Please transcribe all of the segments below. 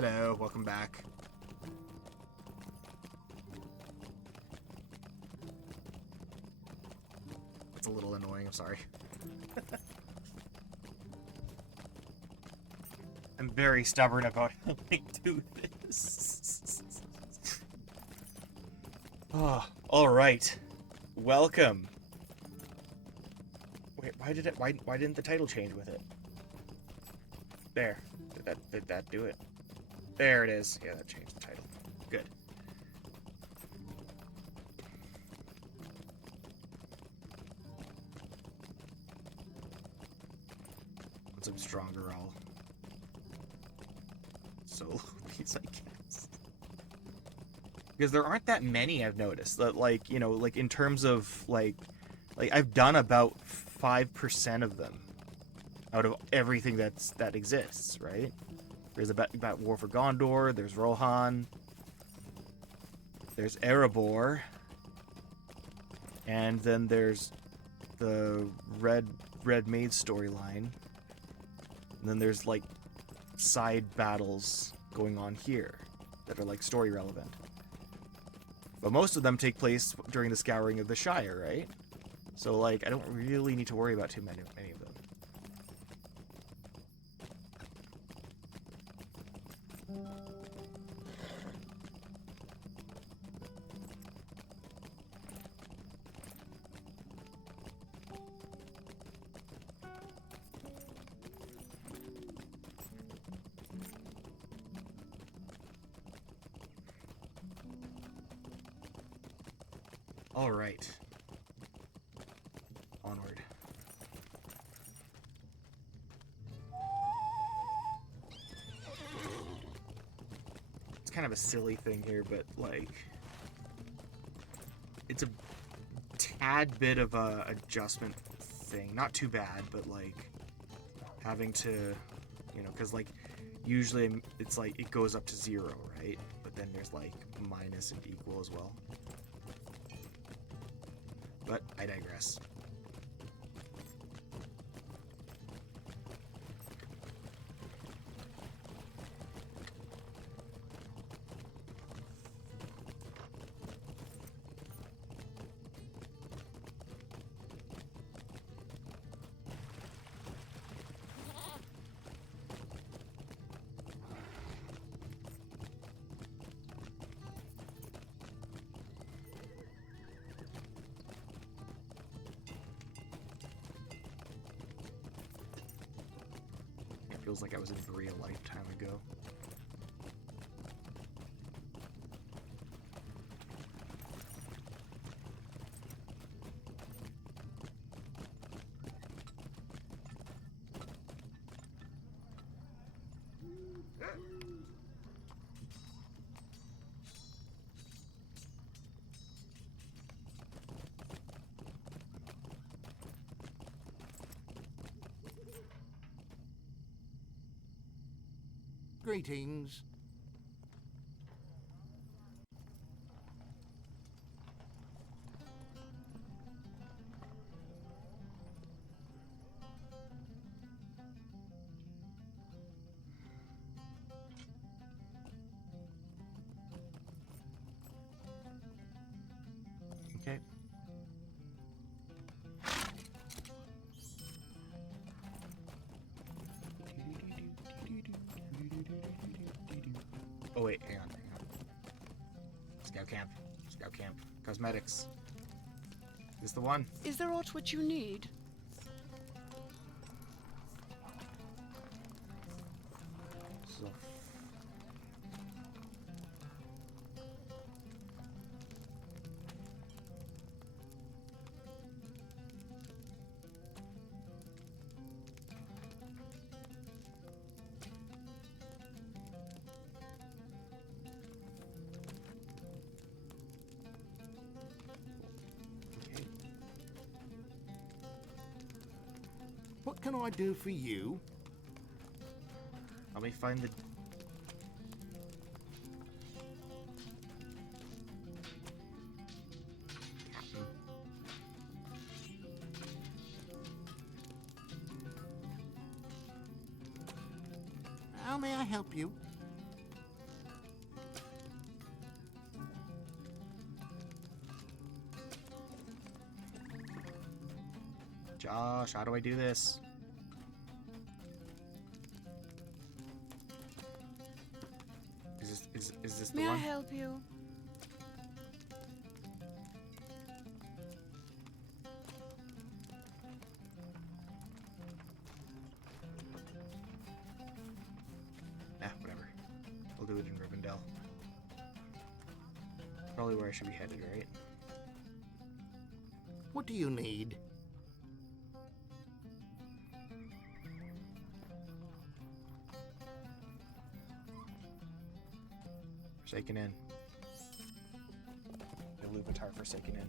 Hello, welcome back. It's a little annoying, I'm sorry. I'm very stubborn about how I do this. Oh, alright. Welcome. Wait, why didn't the title change with it? There. Did that do it? There it is. Yeah, that changed the title. Good. Once I'm stronger, I'll solo these, I guess. Because there aren't that many, I've noticed. That, like, you know, like in terms of like I've done about 5% of them out of everything that exists, right? There's about War for Gondor, there's Rohan, there's Erebor, and then there's the Red Maid storyline. And then there's like side battles going on here that are like story relevant. But most of them take place during the Scouring of the Shire, right? So like I don't really need to worry about too many of them. All right. Onward. It's kind of a silly thing here, but like it's a tad bit of a adjustment thing. Not too bad, but like having to, you know, because like usually it's like it goes up to 0, right? But then there's like minus and equal as well. But I digress. Feels like I was in Brie a lifetime ago. Greetings. Okay. Oh wait, hang on. Scout camp. Scout camp. Cosmetics. Is this the one? Is there aught which you need? So. What can I do for you? Let me find the... Captain. How may I help you? Josh, how do I do this? Is this the May I one? help you? Whatever. I'll do it in Rivendell. Probably where I should be headed, right? What do you need? Forsaken Inn. The Luvatar Forsaken Inn.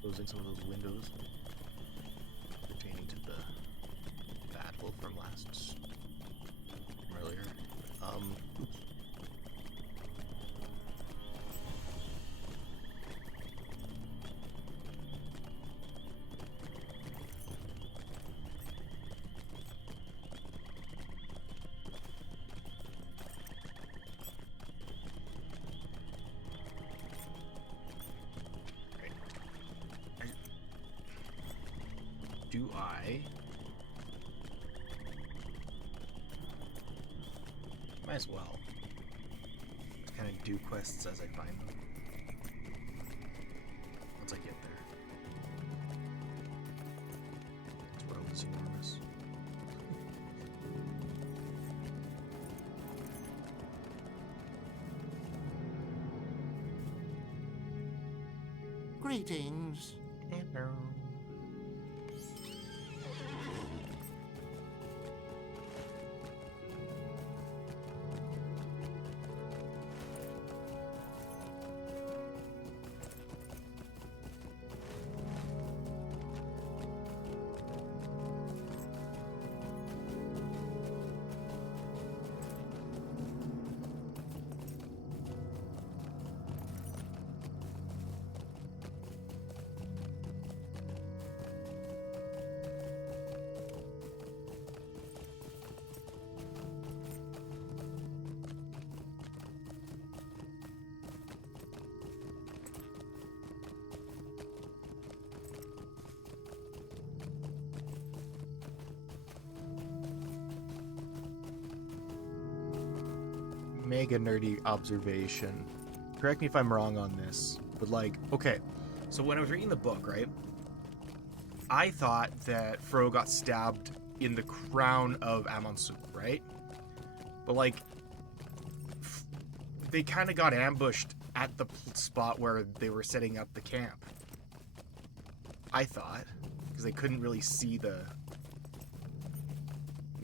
Closing some of those windows pertaining to the battle from earlier. Oops. Do I? Might as well. Just kind of do quests as I find them. Once I get there. This world is enormous. Greetings. Hello. Mega nerdy observation. Correct me if I'm wrong on this, but like, okay, so when I was reading the book, right, I thought that Frodo got stabbed in the crown of Amonsul, right? But like, they kind of got ambushed at the spot where they were setting up the camp. I thought, because they couldn't really see the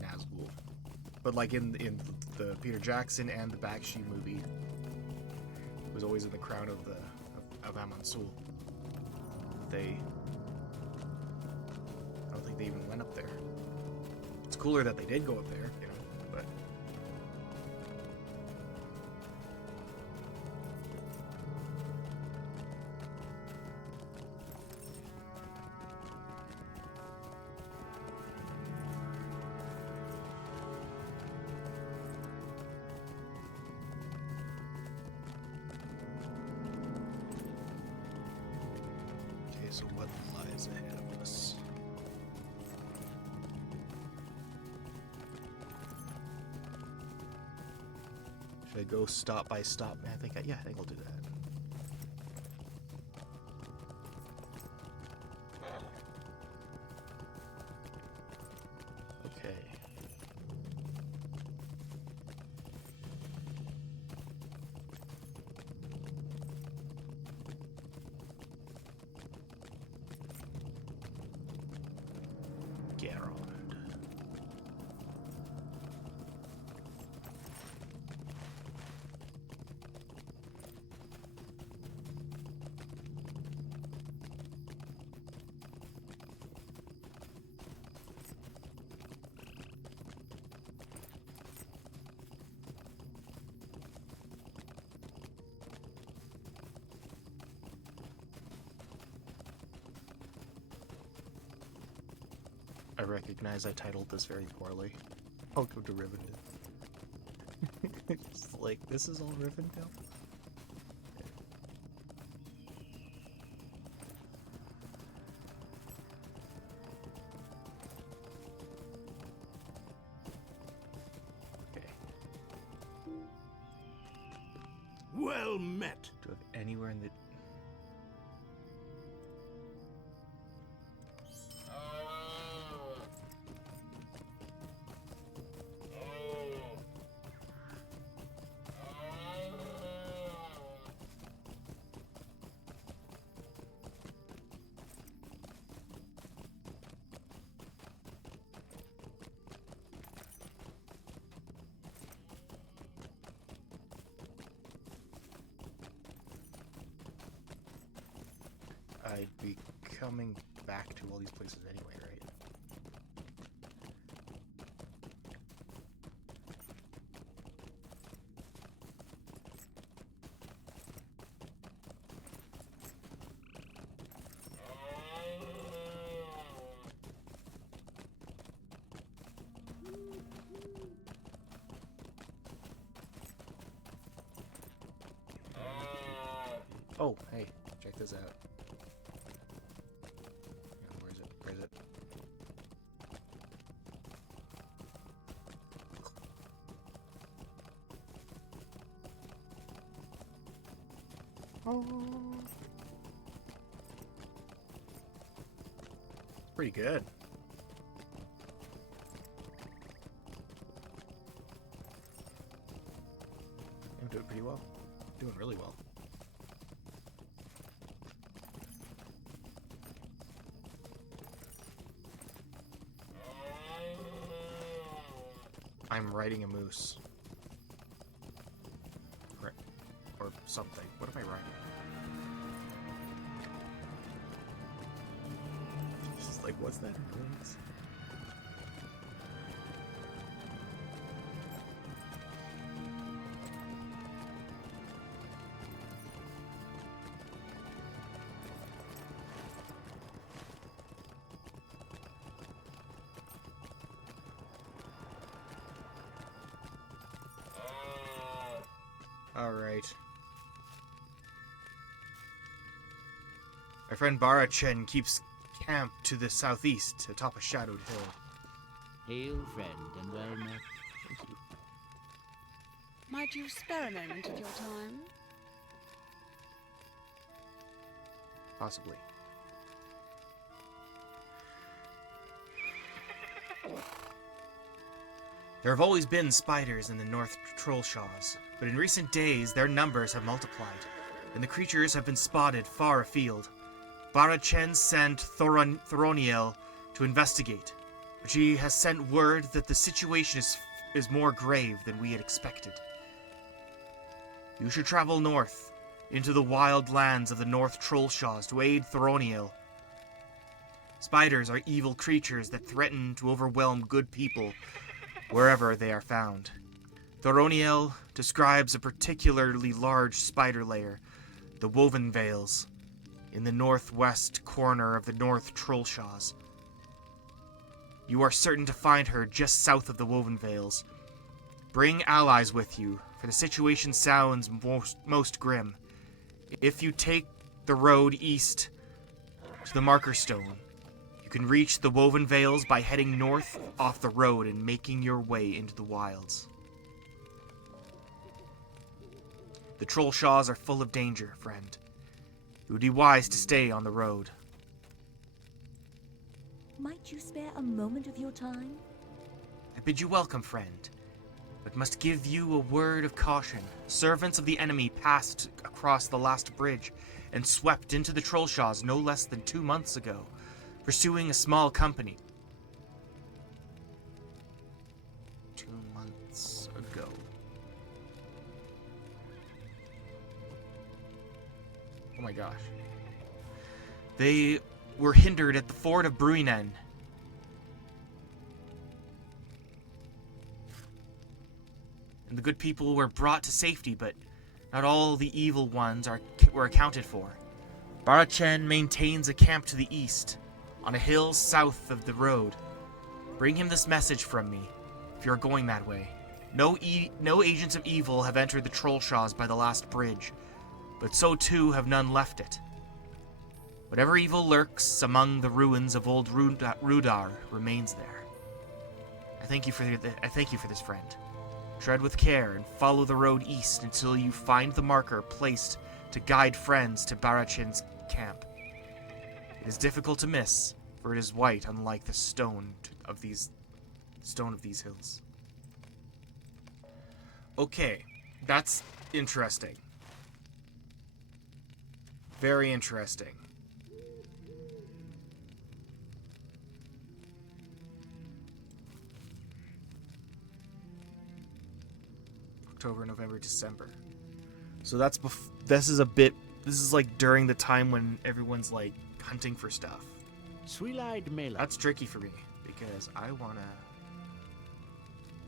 Nazgul. But like in the Peter Jackson and the Bakshi movie, it was always in the crown of Amansul. I don't think they even went up there. It's cooler that they did go up there, you know, but. Okay, so what lies ahead of us? Should I go stop by stop? I think I'll do that. Okay. Gerard. I recognize I titled this very poorly. Welcome to Rivendell. It's like, this is all Rivendell? Okay. Well met. Do I have anywhere in the... I'd be coming back to all these places anyway, right? Oh, hey, check this out. Where is it? Where is it? Oh. Pretty good. I'm doing pretty well. Doing really well. I'm riding a moose. Or something. What am I riding? Just like, what's that noise? Alright. My friend Barachen keeps camp to the southeast, atop a shadowed hill. Hail, friend, and well met. Might you spare a moment of your time? Possibly. There have always been spiders in the North Trollshaws, but in recent days their numbers have multiplied, and the creatures have been spotted far afield. Barachen sent Thoroniel to investigate, but she has sent word that the situation is more grave than we had expected. You should travel north, into the wild lands of the North Trollshaws to aid Thoroniel. Spiders are evil creatures that threaten to overwhelm good people wherever they are found. Thoroniel describes a particularly large spider lair, the Woven Vales, in the northwest corner of the North Trollshaws. You are certain to find her just south of the Woven Vales. Bring allies with you, for the situation sounds most grim. If you take the road east to the Marker Stone, you can reach the Woven Vales by heading north off the road and making your way into the wilds. The Trollshaws are full of danger, friend. It would be wise to stay on the road. Might you spare a moment of your time? I bid you welcome, friend, but must give you a word of caution. Servants of the enemy passed across the last bridge and swept into the Trollshaws no less than 2 months ago, pursuing a small company. 2 months ago. Oh my gosh. They were hindered at the ford of Bruinen. And the good people were brought to safety, but not all the evil ones were accounted for. Barachen maintains a camp to the east, on a hill south of the road. Bring him this message from me, if you're going that way. No agents of evil have entered the Trollshaws by the last bridge, but so too have none left it. Whatever evil lurks among the ruins of old Rudar remains there. I thank you for this, friend. Tread with care and follow the road east until you find the marker placed to guide friends to Barachin's camp. It is difficult to miss, for it is white, unlike the stone of these hills. Okay, that's interesting. Very interesting. October, November, December. So that's this is like during the time when everyone's like hunting for stuff. Sweet-eyed Mela. That's tricky for me because I wanna.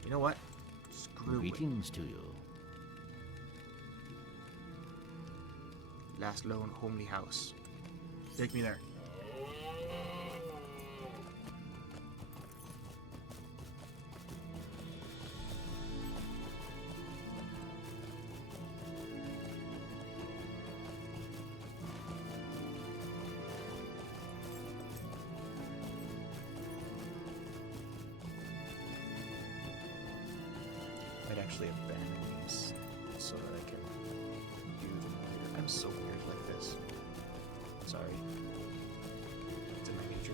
You know what? Screw it. Greetings to you. Last lone homely house. Take me there. I'd actually abandon these so that I can do them later. I'm so weird like this. Sorry. It's in my nature.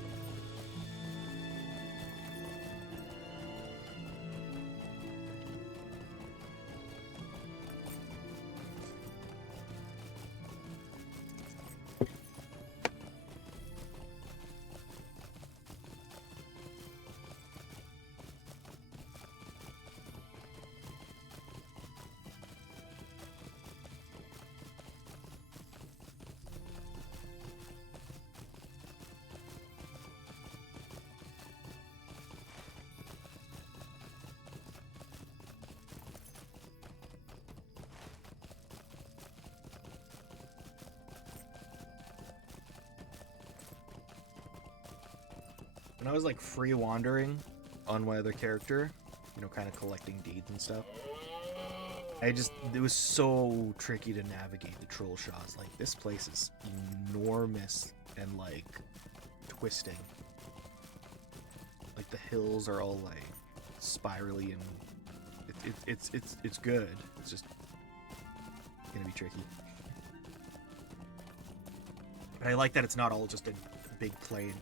When I was like free wandering on my other character, kind of collecting deeds and stuff, it was so tricky to navigate the Trollshaws. Like, this place is enormous and like twisting. Like, the hills are all like spirally, and it's good. It's just gonna be tricky. But I like that it's not all just a big plain.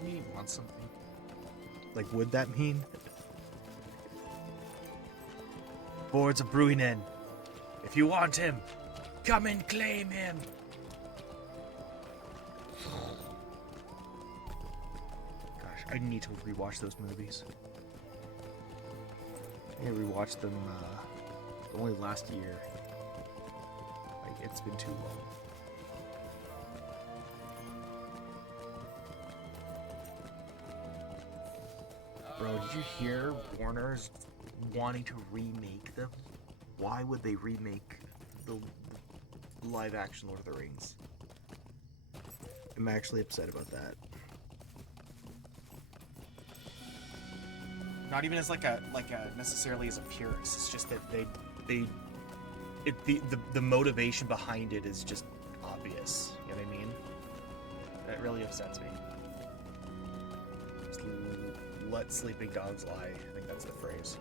that mean? Want something? Like, would that mean? Boards of brewing in. If you want him, come and claim him. Gosh, I need to rewatch those movies. I rewatched them only last year. Like, it's been too long. Bro, did you hear Warner's wanting to remake them? Why would they remake the live-action Lord of the Rings? I'm actually upset about that. Not even as like a necessarily as a purist. It's just that the motivation behind it is just obvious. You know what I mean? That really upsets me. Just let sleeping dogs lie. I think that's the phrase.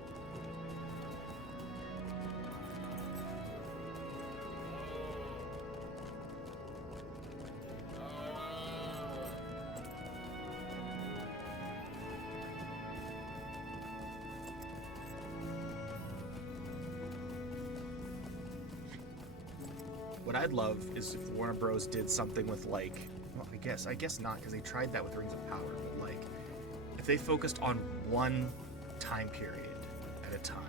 What I'd love is if Warner Bros. Did something with, like, well, I guess not, because they tried that with Rings of Power, but, like, if they focused on one time period at a time.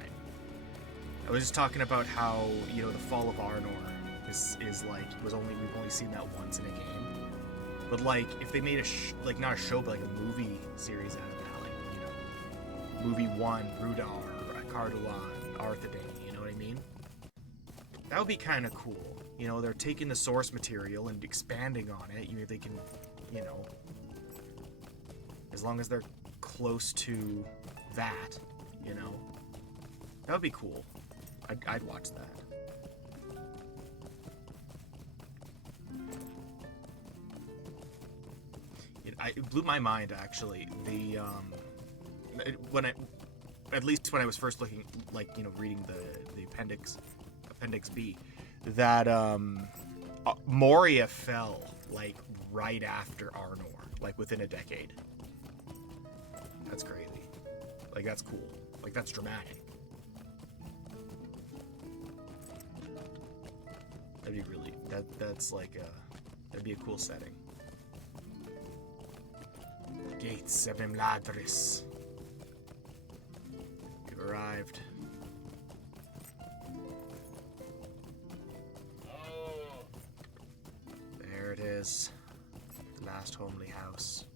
I was just talking about how, you know, the fall of Arnor is like, we've only seen that once in a game. But, like, if they made not a show, but like a movie series out of that, like, you know, movie 1, Rudar, Cardolan, Arthedain, you know what I mean? That would be kind of cool. You know, they're taking the source material and expanding on it. You know, they can, you know, as long as they're close to that, you know, that would be cool. I'd watch that. It blew my mind, actually. At least when I was first looking, like, you know, reading the Appendix B, that Moria fell, like, right after Arnor, like, within a decade. That's crazy. Like, that's cool. Like, that's dramatic. That'd be really, that's like that'd be a cool setting. Gates of Imladris. You've arrived. There it is. The last homely house.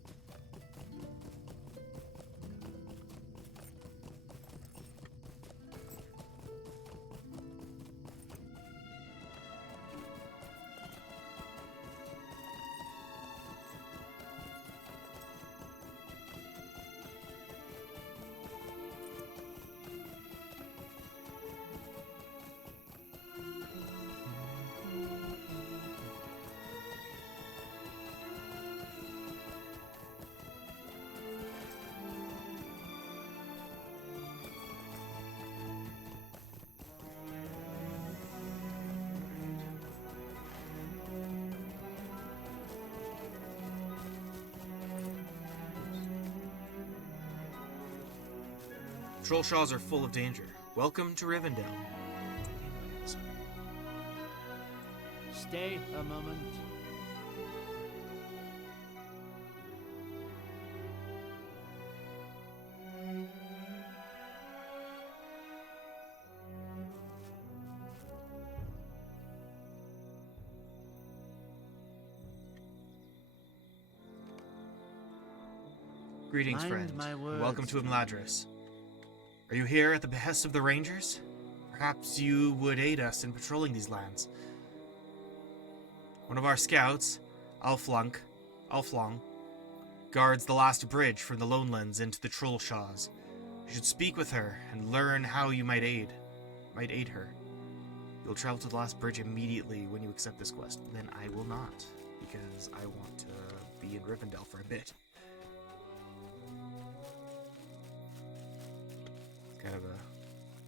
Trollshaws are full of danger. Welcome to Rivendell. Stay a moment. Greetings, Mind friend. my and welcome words, to Imladris. Are you here at the behest of the Rangers? Perhaps you would aid us in patrolling these lands. One of our scouts, Alflong, guards the last bridge from the Lonelands into the Trollshaws. You should speak with her and learn how you might aid her. You'll travel to the last bridge immediately when you accept this quest. Then I will not, because I want to be in Rivendell for a bit. Kind of a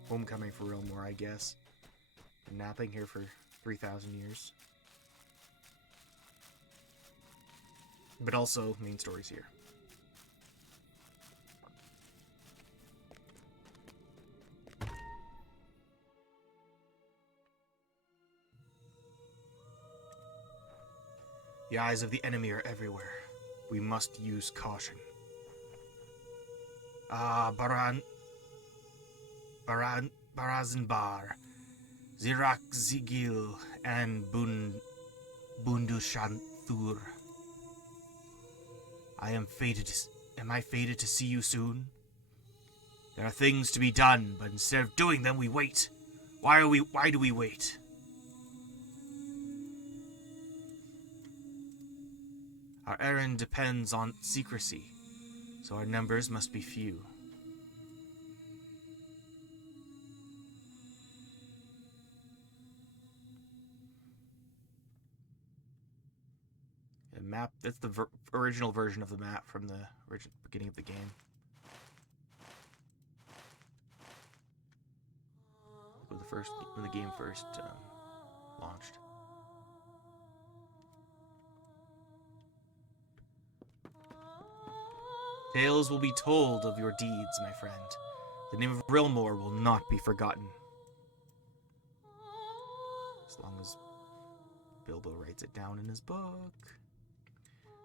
homecoming for Realmore, I guess. Been napping here for 3,000 years. But also, main story's here. The eyes of the enemy are everywhere. We must use caution. Barazanbar, Zirak Zigil, and Bundushanthur. Am I fated to see you soon? There are things to be done, but instead of doing them, we wait. Why do we wait? Our errand depends on secrecy, so our numbers must be few. The map, that's the original version of the map from the beginning of the game. When the game first launched. Tales will be told of your deeds, my friend. The name of Rilmore will not be forgotten. As long as Bilbo writes it down in his book.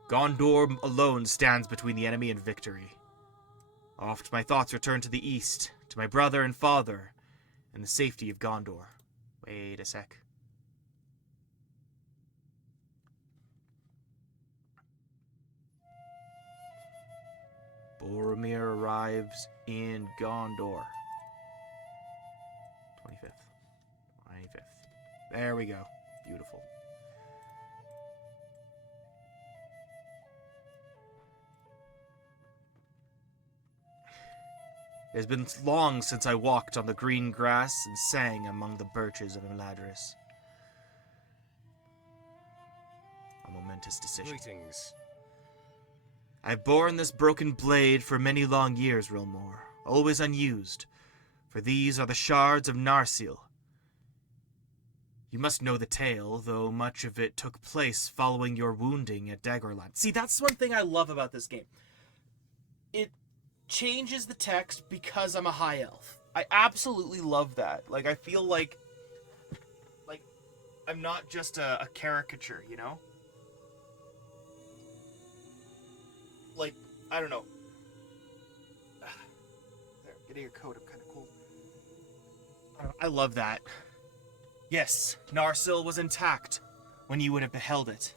Gondor alone stands between the enemy and victory. Oft my thoughts return to the east, to my brother and father, and the safety of Gondor. Wait a sec. Boromir arrives in Gondor. 25th. There we go. Beautiful. It has been long since I walked on the green grass and sang among the birches of Eladris. A momentous decision. Greetings. I've borne this broken blade for many long years, Rilmore, always unused, for these are the shards of Narsil. You must know the tale, though much of it took place following your wounding at Dagorland. See, that's one thing I love about this game. It changes the text because I'm a high elf. I absolutely love that. Like, I feel like I'm not just a caricature, you know? Like, I don't know. There, getting your coat, I'm kind of cold. I love that. Yes, Narsil was intact when you would have beheld it,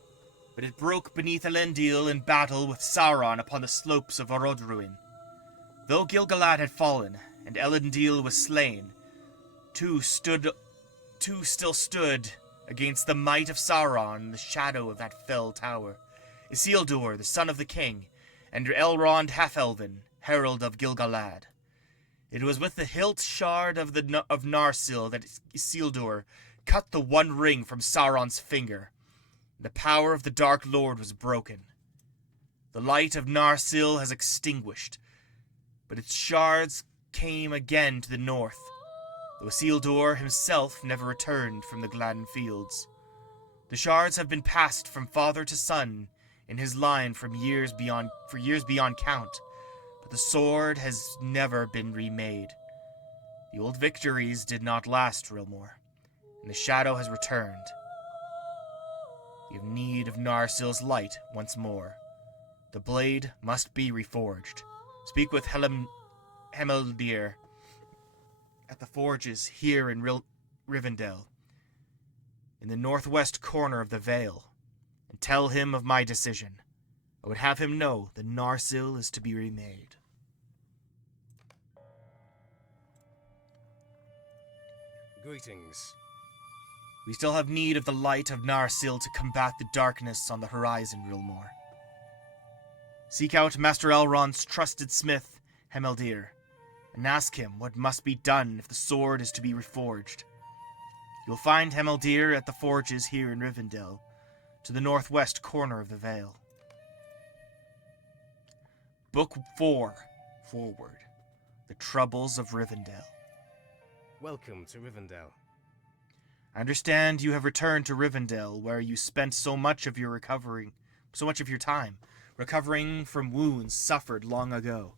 but it broke beneath Elendil in battle with Sauron upon the slopes of Orodruin. Though Gil-galad had fallen, and Elendil was slain, two still stood against the might of Sauron in the shadow of that fell tower. Isildur, the son of the king, and Elrond Half-Elven, herald of Gil-galad. It was with the hilt shard of Narsil that Isildur cut the one ring from Sauron's finger. The power of the Dark Lord was broken. The light of Narsil has extinguished, but its shards came again to the north, though Isildur himself never returned from the Gladden Fields. The shards have been passed from father to son in his line for years beyond count, but the sword has never been remade. The old victories did not last, Rilmore, and the shadow has returned. You have need of Narsil's light once more. The blade must be reforged. Speak with Hemeldir at the forges here in Rivendell, in the northwest corner of the Vale, and tell him of my decision. I would have him know that Narsil is to be remade. Greetings. We still have need of the light of Narsil to combat the darkness on the horizon, Rilmore. Seek out Master Elrond's trusted smith, Hemeldir, and ask him what must be done if the sword is to be reforged. You'll find Hemeldir at the forges here in Rivendell, to the northwest corner of the Vale. Book 4, Forward, The Troubles of Rivendell. Welcome to Rivendell. I understand you have returned to Rivendell, where you spent so much of your time recovering from wounds suffered long ago.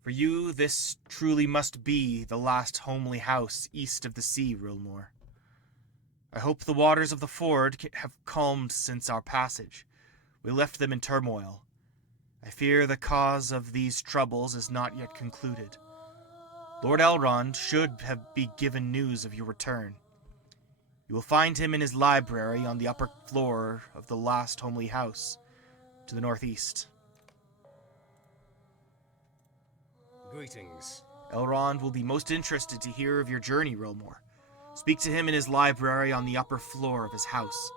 For you, this truly must be the last homely house east of the sea, Rilmore. I hope the waters of the ford have calmed since our passage. We left them in turmoil. I fear the cause of these troubles is not yet concluded. Lord Elrond should be given news of your return. You will find him in his library on the upper floor of the last homely house, to the northeast. Greetings. Elrond will be most interested to hear of your journey, Rilmore. Speak to him in his library on the upper floor of his house,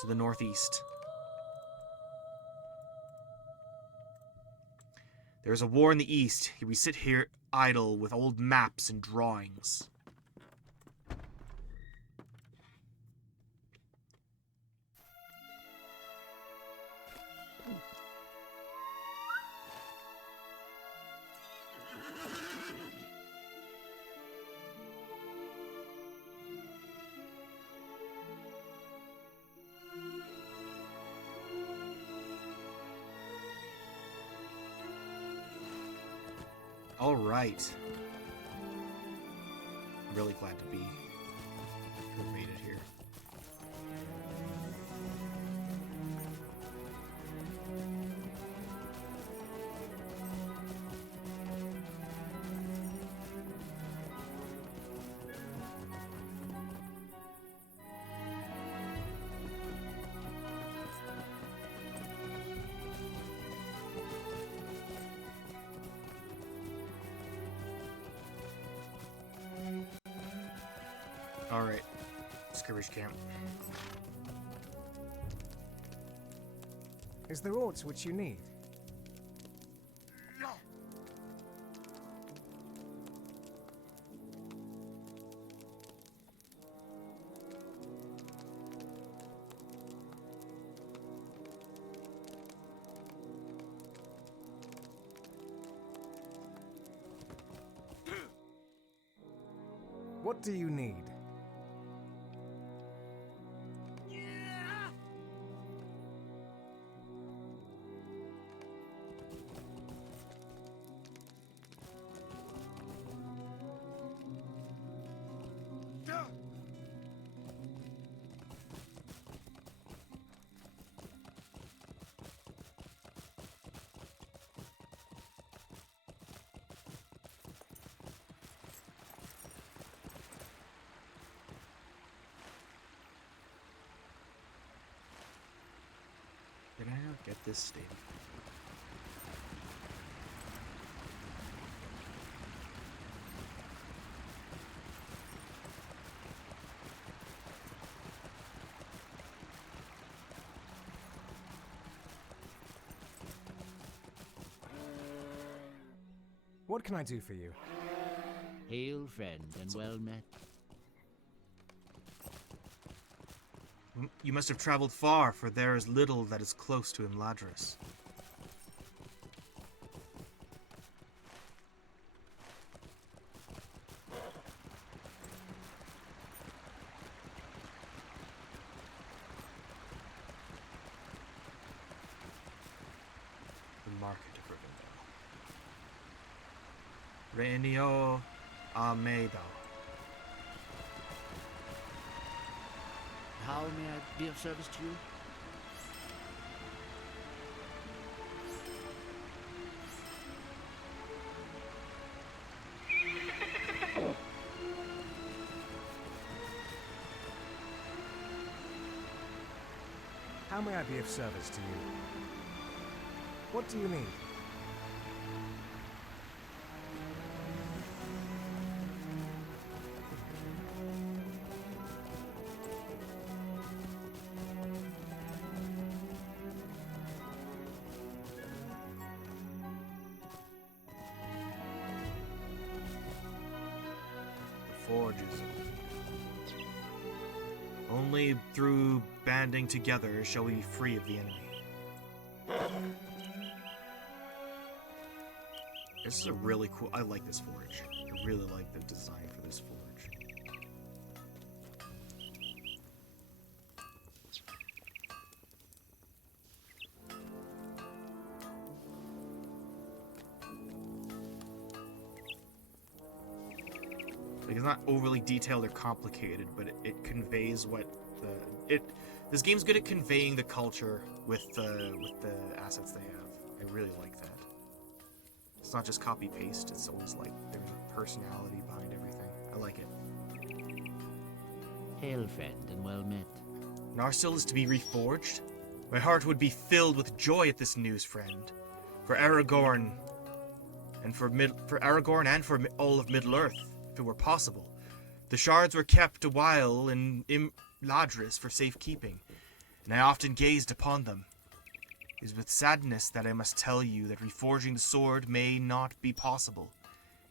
to the northeast. There is a war in the east, yet we sit here idle with old maps and drawings. All right. I'm really glad to have made it here. Alright, skirmish camp. Is there aught which you need? What do you need? Did I not get this stadium? What can I do for you? Hail, friend, and well met. You must have traveled far, for there is little that is close to Imladris. The market of Rivendell. Reinio Almeida. How may I be of service to you? How may I be of service to you? What do you need? Forges. Only through banding together shall we be free of the enemy. This is a really cool. I like this forge. I really like the design for this forge. Like, it's not overly detailed or complicated, but it conveys what this game's good at conveying the culture with the assets they have. I really like that. It's not just copy paste. It's always like there's a personality behind everything. I like it. Hail, friend, and well met. Narsil is to be reforged? My heart would be filled with joy at this news, friend. For Aragorn, and for Aragorn and for all of Middle-earth, if it were possible. The shards were kept a while in Imladris for safekeeping, and I often gazed upon them. It is with sadness that I must tell you that reforging the sword may not be possible.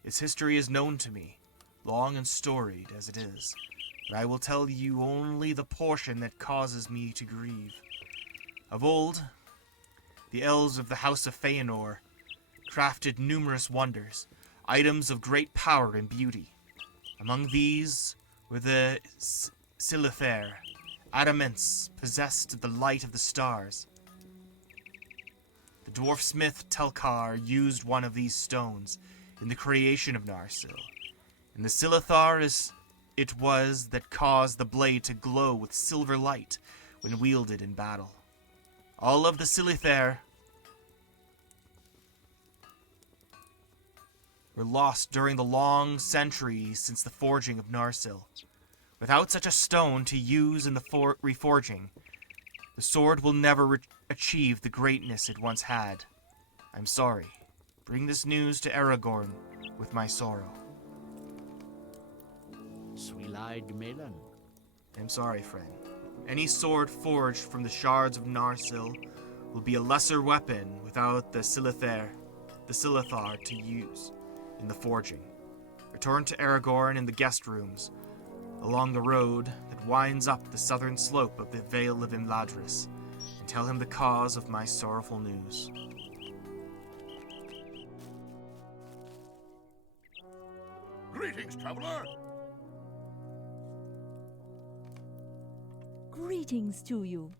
Its history is known to me, long and storied as it is, but I will tell you only the portion that causes me to grieve. Of old, the elves of the House of Feanor crafted numerous wonders, items of great power and beauty. Among these were the Silithair, adamants possessed the light of the stars. The dwarf smith Telkar used one of these stones in the creation of Narsil, and the Silithar it was that caused the blade to glow with silver light when wielded in battle. All of the Silithair were lost during the long centuries since the forging of Narsil. Without such a stone to use in the reforging, the sword will never achieve the greatness it once had. I'm sorry. Bring this news to Aragorn with my sorrow. Sweet-eyed Melon. I'm sorry, friend. Any sword forged from the shards of Narsil will be a lesser weapon without the Silithar to use in the forging. Return to Aragorn in the guest rooms, along the road that winds up the southern slope of the Vale of Imladris, and tell him the cause of my sorrowful news. Greetings, traveler. Greetings to you.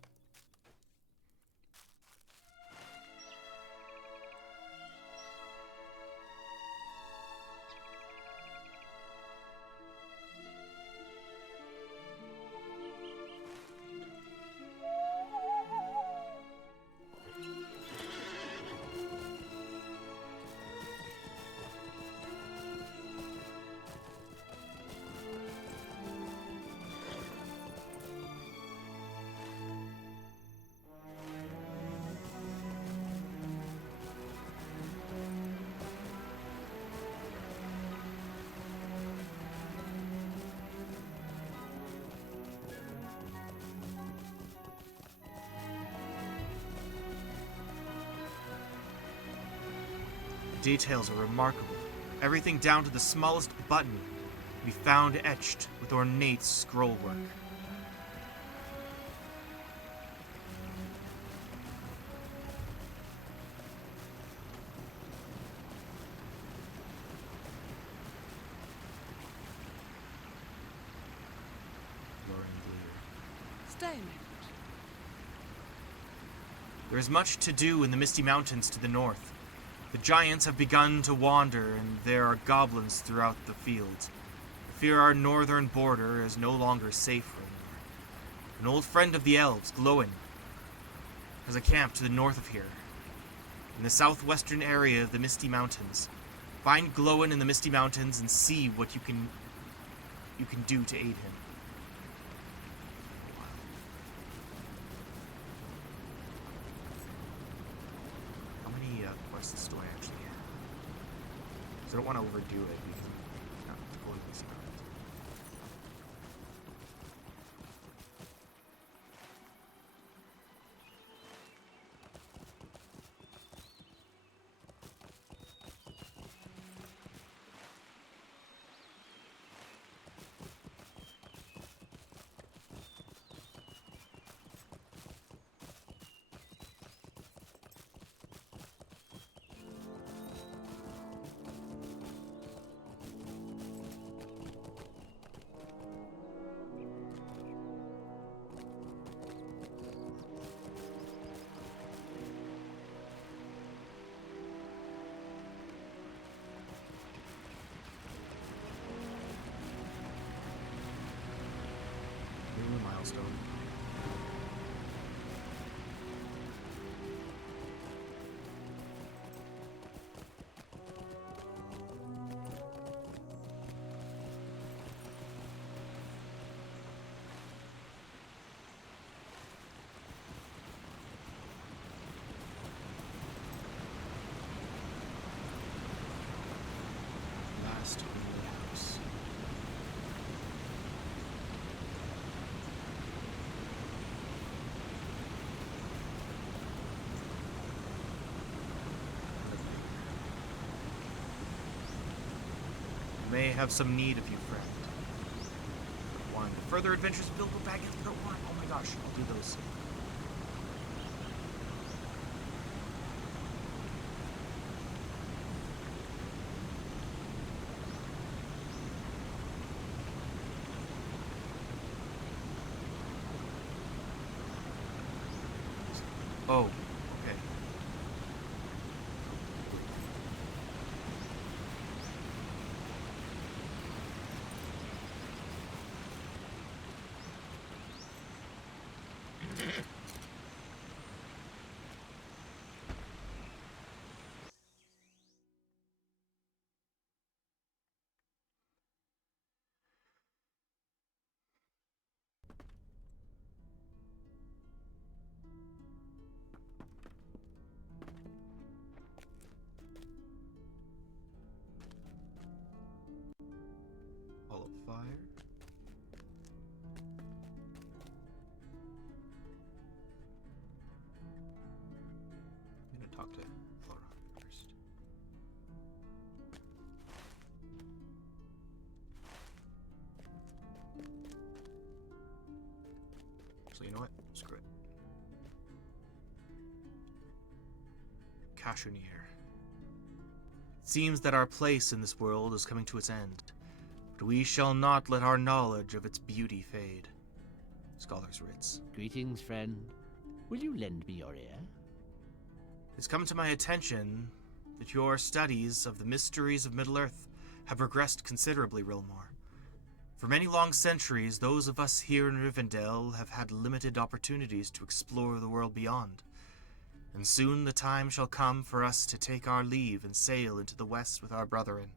Details are remarkable. Everything down to the smallest button can be found etched with ornate scrollwork. Stay a minute. There is much to do in the Misty Mountains to the north. The giants have begun to wander, and there are goblins throughout the fields. I fear our northern border is no longer safe anymore. An old friend of the elves, Glowin, has a camp to the north of here, in the southwestern area of the Misty Mountains. Find Glowin in the Misty Mountains and see what you can do to aid him. Quests do I actually have? So I don't want to overdo it because I'm not totally missing out. milestone. Last holy house. May have some need of you, friend. One. Further adventures of Bilbo Baggins Part 1. Oh my gosh, I'll do those. Oh, okay. Hall of Fire. I'm gonna talk to Laura first. So you know what? Screw it. Cashunier. It seems that our place in this world is coming to its end, but we shall not let our knowledge of its beauty fade. Scholar's Writs. Greetings, friend. Will you lend me your ear? It's come to my attention that your studies of the mysteries of Middle-earth have progressed considerably, Rilmore. For many long centuries, those of us here in Rivendell have had limited opportunities to explore the world beyond. And soon the time shall come for us to take our leave and sail into the west with our brethren.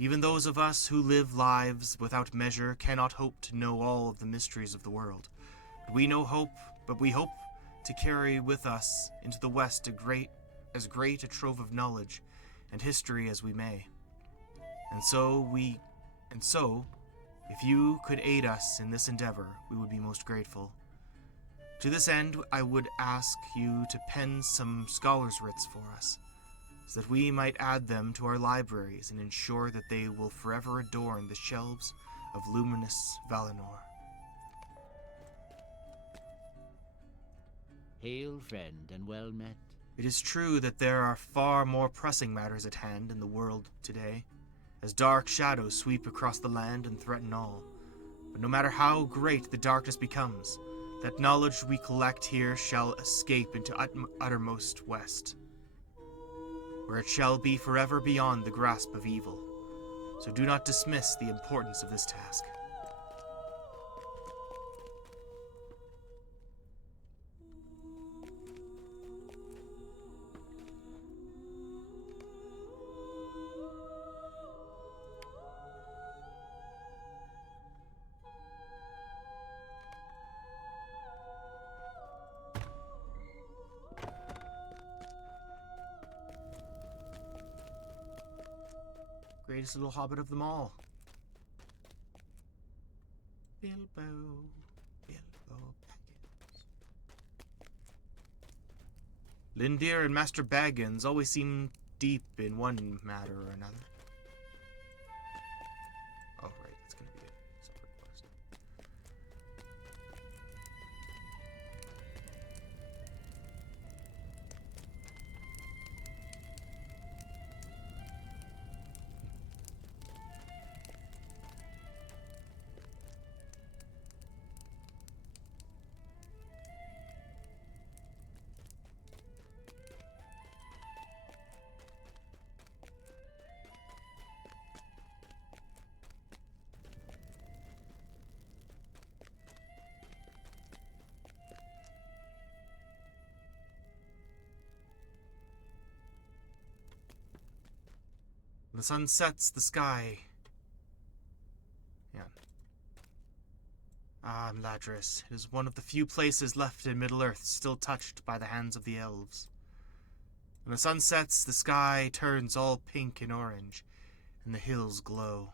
Even those of us who live lives without measure cannot hope to know all of the mysteries of the world. But we hope to carry with us into the west as great a trove of knowledge and history as we may. And so, if you could aid us in this endeavor, we would be most grateful. To this end, I would ask you to pen some Scholar's Writs for us, so that we might add them to our libraries and ensure that they will forever adorn the shelves of luminous Valinor. Hail, friend, and well met. It is true that there are far more pressing matters at hand in the world today, as dark shadows sweep across the land and threaten all. But no matter how great the darkness becomes, that knowledge we collect here shall escape into uttermost west, where it shall be forever beyond the grasp of evil. So do not dismiss the importance of this task. Greatest little hobbit of them all. Bilbo Baggins. Lindir and Master Baggins always seem deep in one matter or another. Oh, right, that's gonna be a separate quest. When the sun sets, the sky... Yeah. Ah, Mladris, it is one of the few places left in Middle-earth still touched by the hands of the elves. When the sun sets, the sky turns all pink and orange, and the hills glow.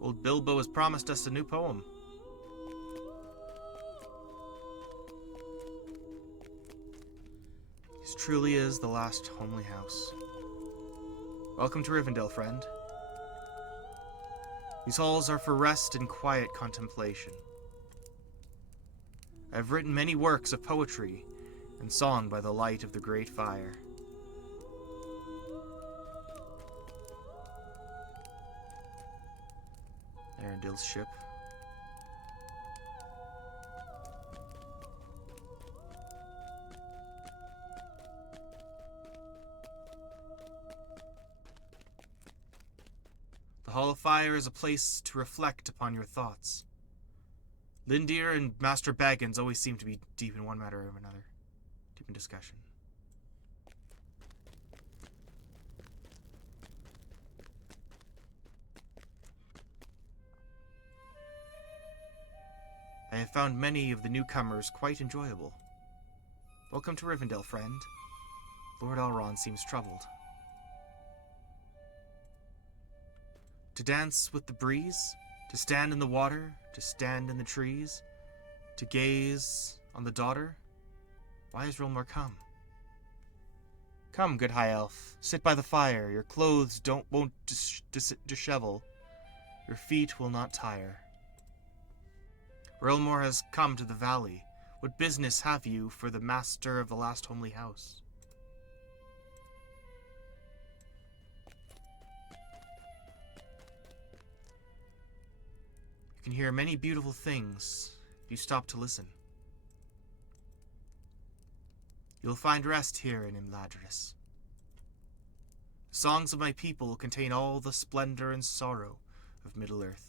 Old Bilbo has promised us a new poem. This truly is the last homely house. Welcome to Rivendell, friend. These halls are for rest and quiet contemplation. I have written many works of poetry and song by the light of the great fire. Arendil's ship. The Hall of Fire is a place to reflect upon your thoughts. Lindir and Master Baggins always seem to be deep in one matter or another. Deep in discussion. I have found many of the newcomers quite enjoyable. Welcome to Rivendell, friend. Lord Elrond seems troubled. To dance with the breeze, to stand in the water, to stand in the trees, to gaze on the daughter. Why has Rilmar come? Come, good high elf, sit by the fire. Your clothes won't dishevel. Your feet will not tire. Rilmar has come to the valley. What business have you for the master of the last homely house? You can hear many beautiful things if you stop to listen. You'll find rest here in Imladris. The songs of my people contain all the splendor and sorrow of Middle-earth.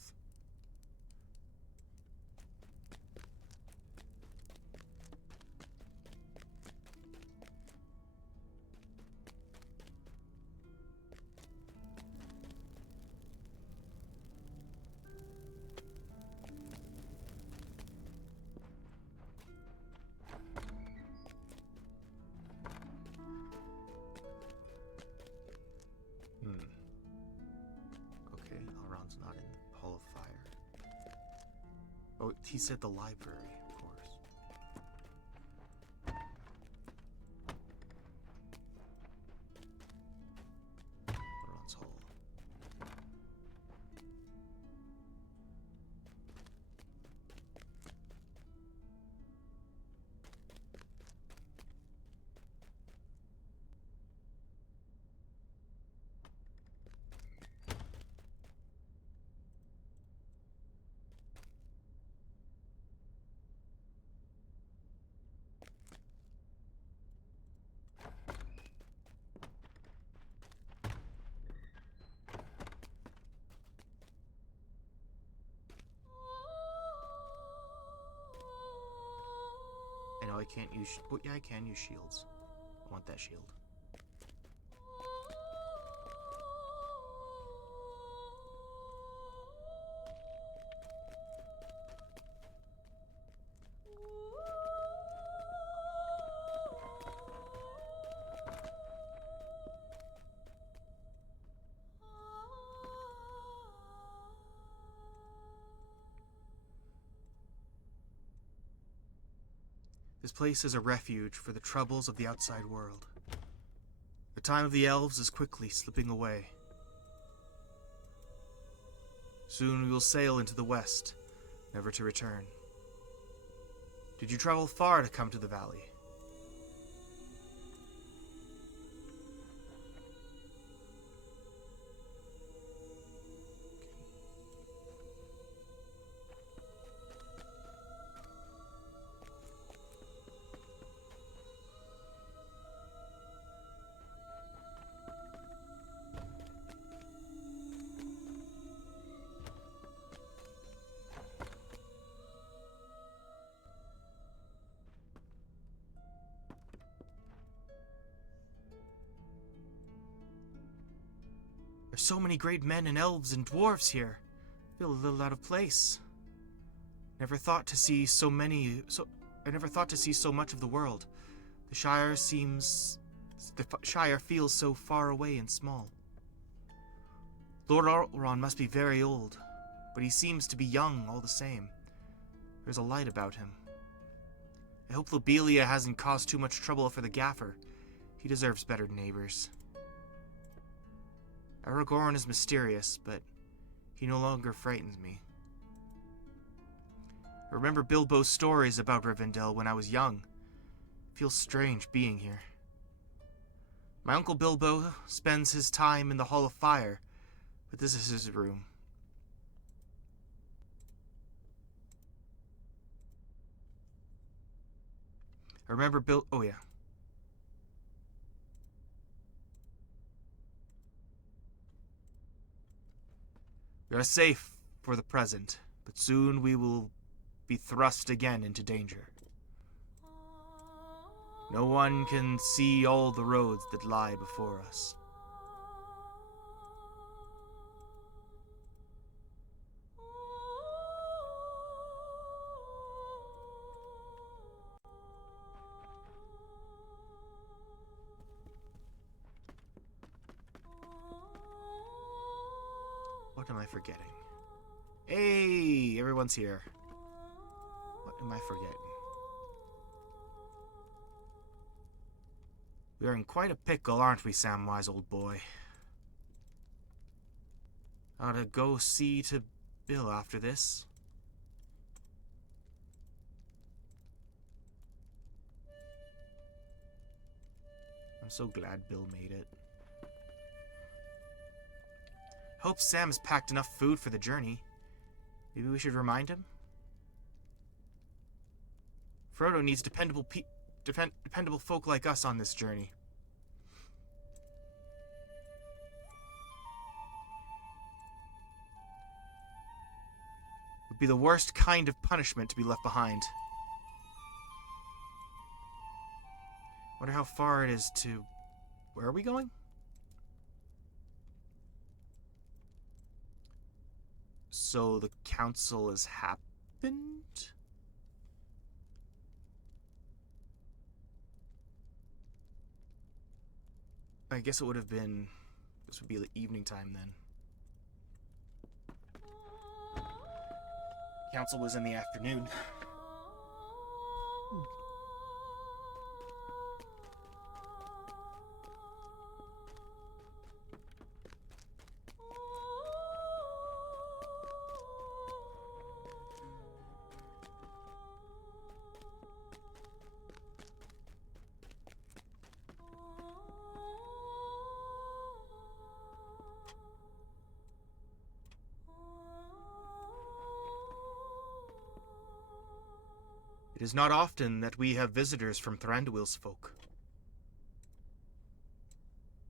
Okay, Elrond's not in the Hall of Fire. Oh, he said the library, of course. Elrond's Hall. I know I can't use... But yeah, I can use shields. I want that shield. This place is a refuge for the troubles of the outside world. The time of the elves is quickly slipping away. Soon we will sail into the west, never to return. Did you travel far to come to the valley? There's so many great men and elves and dwarves here. I feel a little out of place. I never thought to see so much of the world. The Shire feels so far away and small. Lord Alron must be very old, but he seems to be young all the same. There's a light about him. I hope Lobelia hasn't caused too much trouble for the Gaffer. He deserves better neighbors. Aragorn is mysterious, but he no longer frightens me. I remember Bilbo's stories about Rivendell when I was young. It feels strange being here. My Uncle Bilbo spends his time in the Hall of Fire, but this is his room. I remember oh yeah. We are safe for the present, but soon we will be thrust again into danger. No one can see all the roads that lie before us. What am I forgetting? Hey, everyone's here. What am I forgetting? We are in quite a pickle, aren't we, Samwise, old boy? Ought to go see to Bill after this. I'm so glad Bill made it. Hope Sam has packed enough food for the journey. Maybe we should remind him? Frodo needs dependable folk like us on this journey. It would be the worst kind of punishment to be left behind. Wonder how far it is to... Where are we going? So the council has happened? I guess it would have been... This would be the evening time then. Council was in the afternoon. It is not often that we have visitors from Thranduil's folk.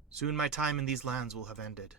Soon my time in these lands will have ended.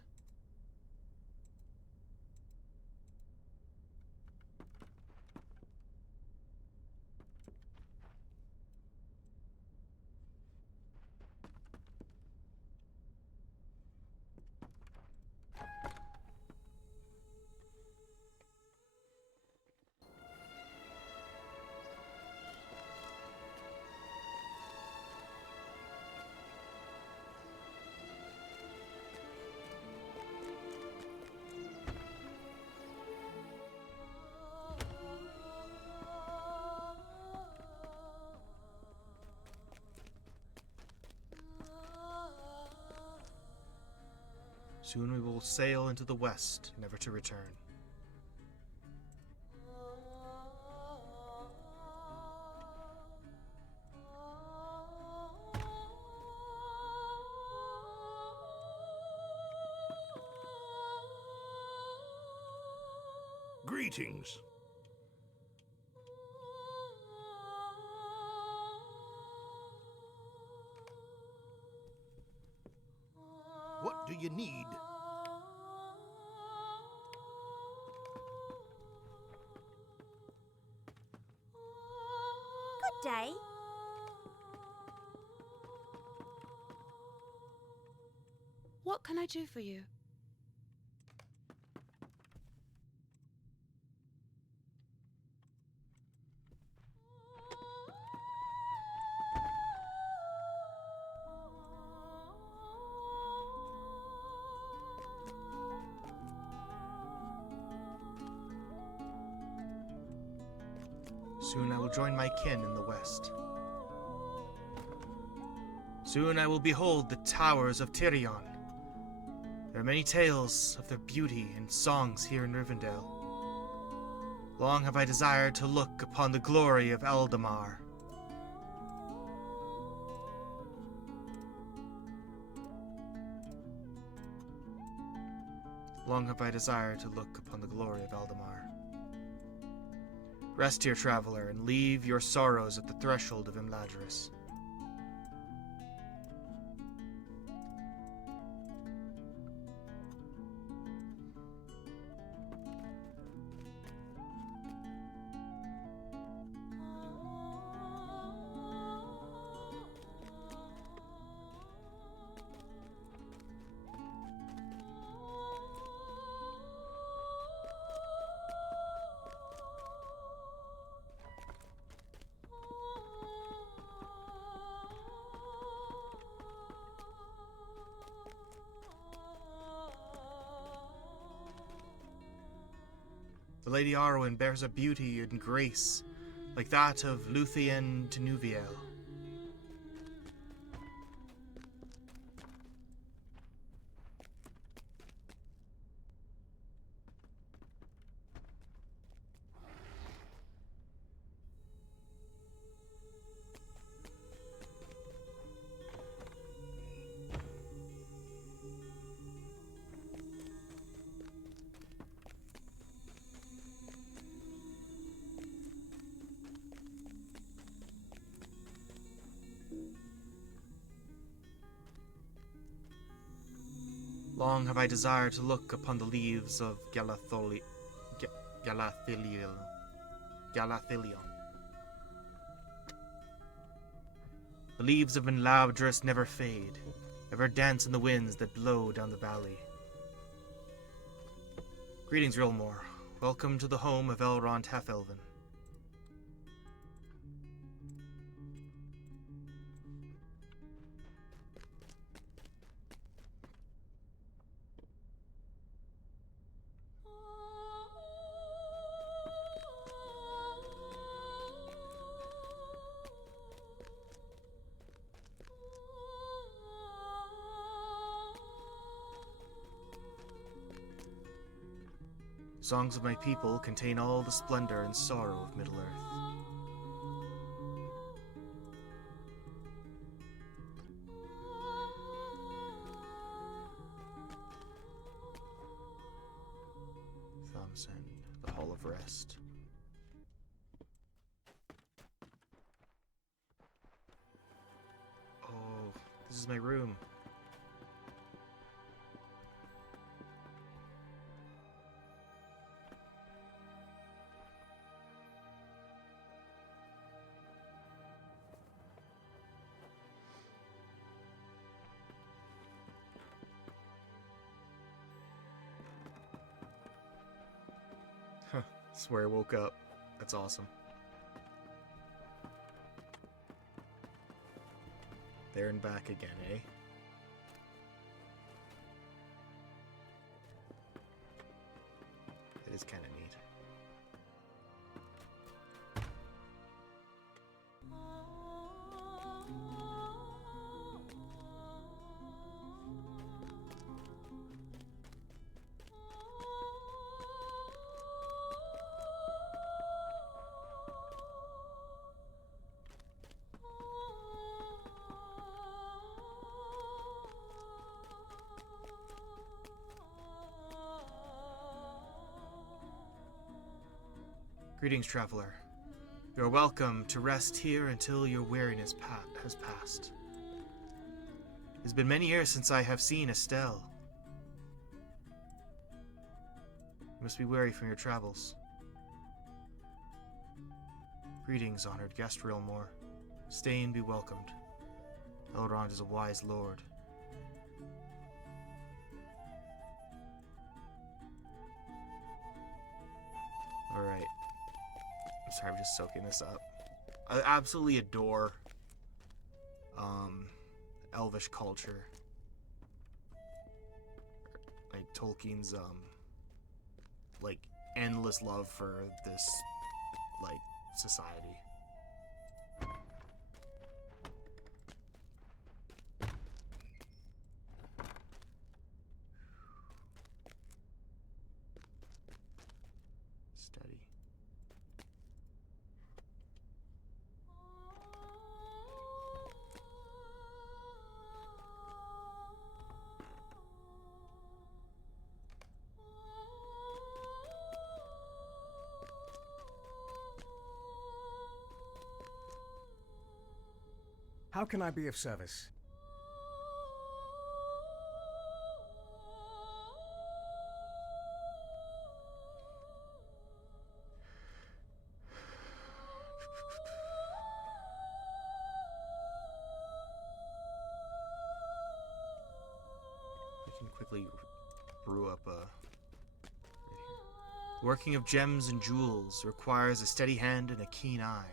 Soon we will sail into the west, never to return. Greetings. What do you need? Good day. What can I do for you? Soon I will join my kin in the west. Soon I will behold the towers of Tyrion. There are many tales of their beauty and songs here in Rivendell. Long have I desired to look upon the glory of Eldamar. Long have I desired to look upon the glory of Eldamar. Rest here, traveler, and leave your sorrows at the threshold of Imladris. The Lady Arwen bears a beauty and grace like that of Luthien de Nuviel. Long have I desired to look upon the leaves of Galathilion. The leaves of Imladris never fade, ever dance in the winds that blow down the valley. Greetings, Rilmore. Welcome to the home of Elrond Half-Elven. Songs of my people contain all the splendor and sorrow of Middle-earth. Thamsen, the Hall of Rest. Oh, this is my room. That's where I woke up. That's awesome. There and back again, eh? It is kind of neat. Greetings, traveler. You are welcome to rest here until your weariness has passed. It has been many years since I have seen Estelle. You must be weary from your travels. Greetings, honored guest Rilmore. Stay and be welcomed. Elrond is a wise lord. Alright. I'm sorry, I'm just soaking this up. I absolutely adore Elvish culture. Like Tolkien's like endless love for this like society. Steady. How can I be of service? I can quickly brew up a... right here. Working of gems and jewels requires a steady hand and a keen eye.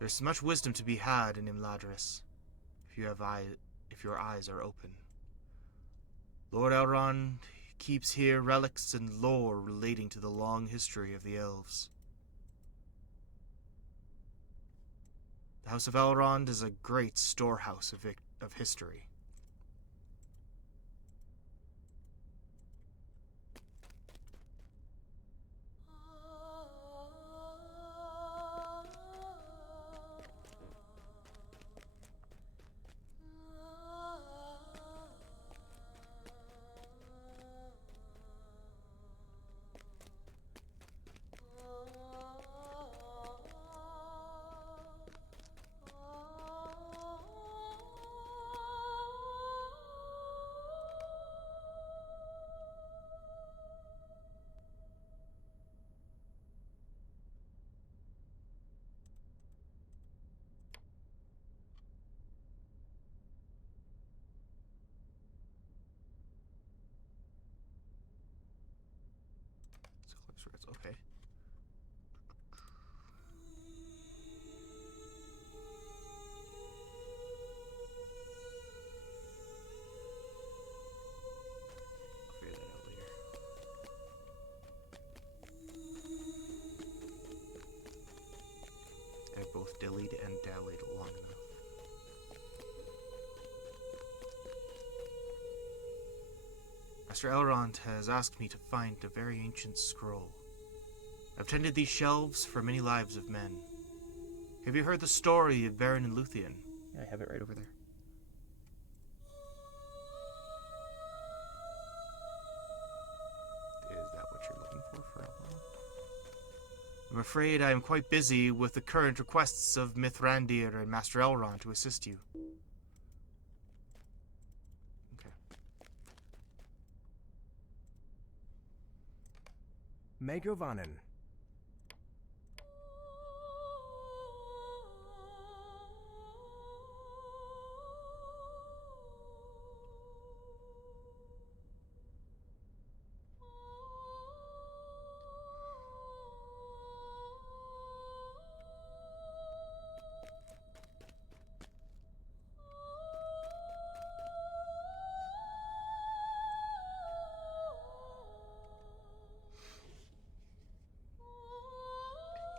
There's much wisdom to be had in Imladris, if your eyes are open. Lord Elrond keeps here relics and lore relating to the long history of the elves. The House of Elrond is a great storehouse of history. Okay. I'll figure that out later. I've both dillied and dallied long enough. Master Elrond has asked me to find a very ancient scroll. I've tended these shelves for many lives of men. Have you heard the story of Beren and Luthien? Yeah, I have it right over there. Is that what you're looking for Elrond? I'm afraid I am quite busy with the current requests of Mithrandir and Master Elrond to assist you. Okay. Megovanen.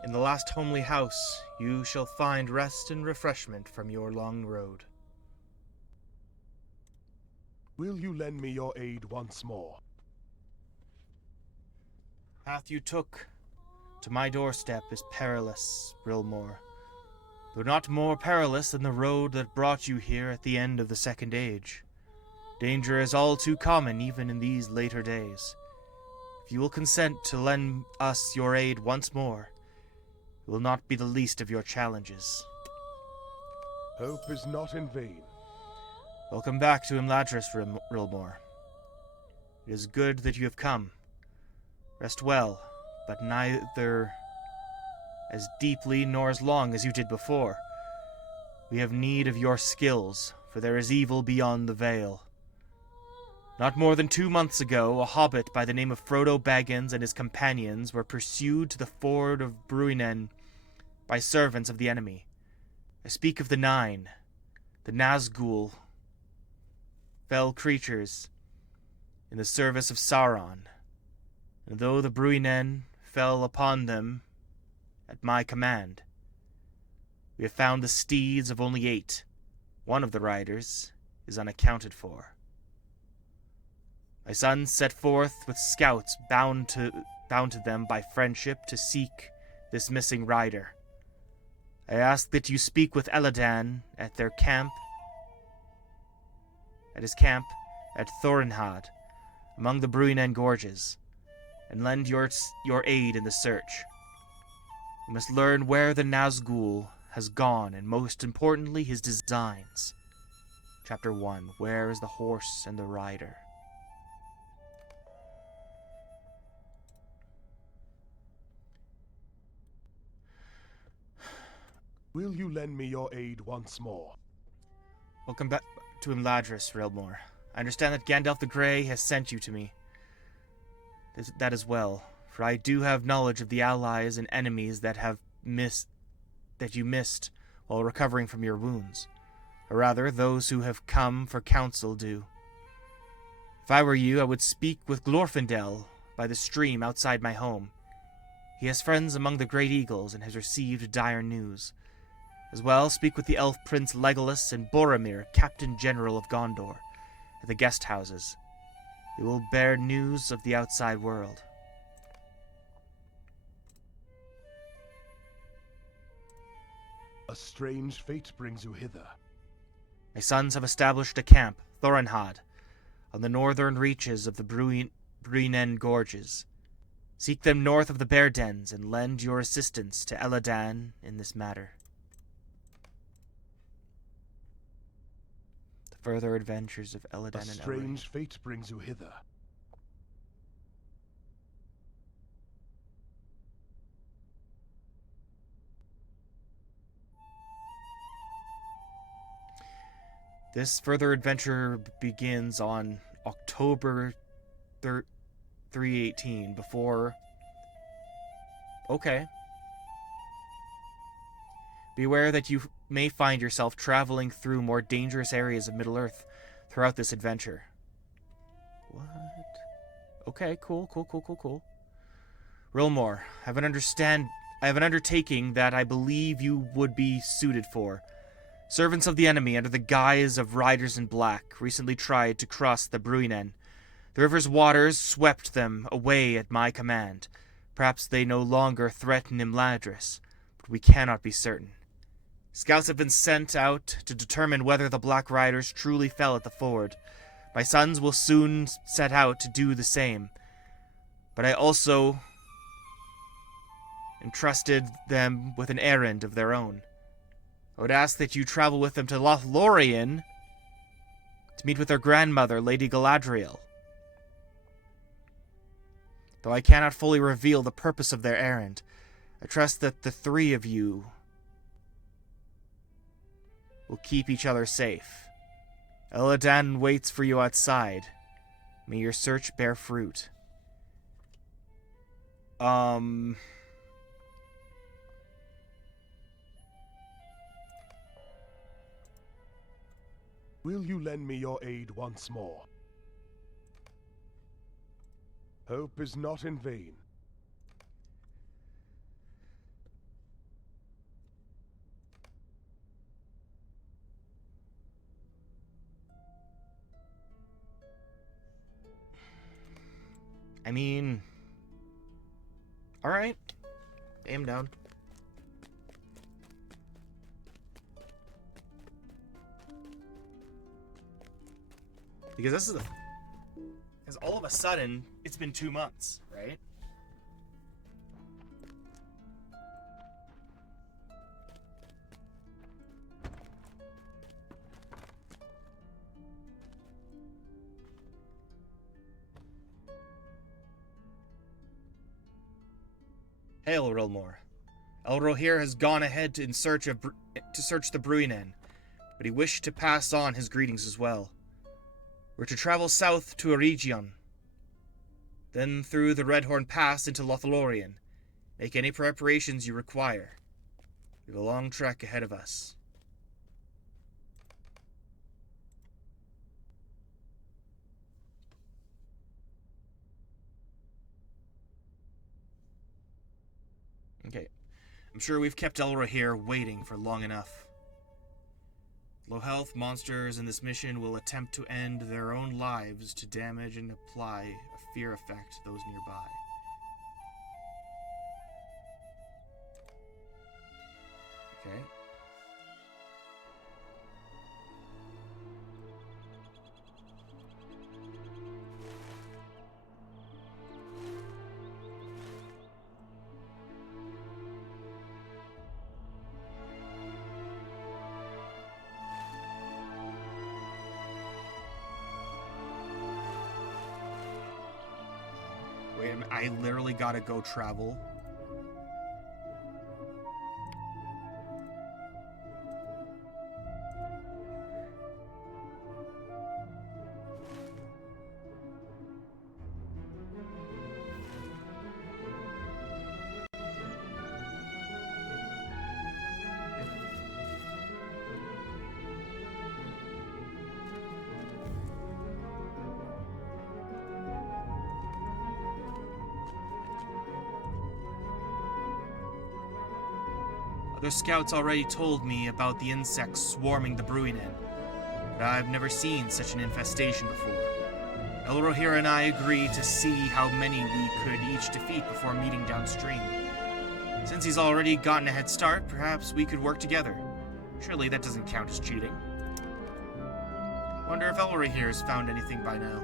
In the last homely house, you shall find rest and refreshment from your long road. Will you lend me your aid once more? Path you took to my doorstep is perilous, Brilmore, though not more perilous than the road that brought you here at the end of the Second Age. Danger is all too common even in these later days. If you will consent to lend us your aid once more, it will not be the least of your challenges. Hope is not in vain. Welcome back to Imladris, Rilmore. It is good that you have come. Rest well, but neither as deeply nor as long as you did before. We have need of your skills, for there is evil beyond the veil. Not more than 2 months ago, a hobbit by the name of Frodo Baggins and his companions were pursued to the ford of Bruinen by servants of the enemy. I speak of the Nine, the Nazgul, fell creatures in the service of Sauron. And though the Bruinen fell upon them at my command. We have found the steeds of only 8. One of the riders is unaccounted for. My sons set forth with scouts bound to them by friendship to seek this missing rider. I ask that you speak with Eladan at his camp at Thorinhad, among the Bruinen Gorges, and lend your aid in the search. We must learn where the Nazgul has gone, and most importantly, his designs. Chapter 1, Where is the horse and the rider? Will you lend me your aid once more? Welcome back to Imladris, Realmore. I understand that Gandalf the Grey has sent you to me. That as well, for I do have knowledge of the allies and enemies that you missed while recovering from your wounds. Or rather, those who have come for counsel do. If I were you, I would speak with Glorfindel by the stream outside my home. He has friends among the Great Eagles and has received dire news. As well, speak with the elf prince Legolas and Boromir, Captain General of Gondor, at the guest houses. They will bear news of the outside world. A strange fate brings you hither. My sons have established a camp, Thorinhad, on the northern reaches of the Bruinen Gorges. Seek them north of the Bear Dens and lend your assistance to Eladan in this matter. The further adventures of Eladan A and strange fate brings you hither. This further adventure begins on October 318 before... Okay. Beware that you may find yourself traveling through more dangerous areas of Middle-earth throughout this adventure. What? Okay, cool. Rilmore, I have an undertaking that I believe you would be suited for. Servants of the enemy, under the guise of riders in black, recently tried to cross the Bruinen. The river's waters swept them away at my command. Perhaps they no longer threaten Imladris, but we cannot be certain. Scouts have been sent out to determine whether the Black Riders truly fell at the ford. My sons will soon set out to do the same. But I also entrusted them with an errand of their own. I would ask that you travel with them to Lothlorien to meet with their grandmother, Lady Galadriel. Though I cannot fully reveal the purpose of their errand, I trust that the 3 of you will keep each other safe. Eladan waits for you outside. May your search bear fruit. Will you lend me your aid once more? Hope is not in vain. I mean... Alright. Aim down. Because this is because all of a sudden, it's been 2 months, right? Hail, Rilmore. Elrohir has gone ahead to search the Bruinen, but he wished to pass on his greetings as well. We're to travel south to Eregion, then through the Redhorn Pass into Lothlorien. Make any preparations you require. We have a long trek ahead of us. Okay. I'm sure we've kept Elra here waiting for long enough. Low health monsters in this mission will attempt to end their own lives to damage and apply a fear effect to those nearby. Okay. Wait a minute, I literally gotta go travel. Other scouts already told me about the insects swarming the Brewing Inn, but I've never seen such an infestation before. Elrohir and I agreed to see how many we could each defeat before meeting downstream. Since he's already gotten a head start, perhaps we could work together. Surely that doesn't count as cheating. Wonder if Elrohir's found anything by now.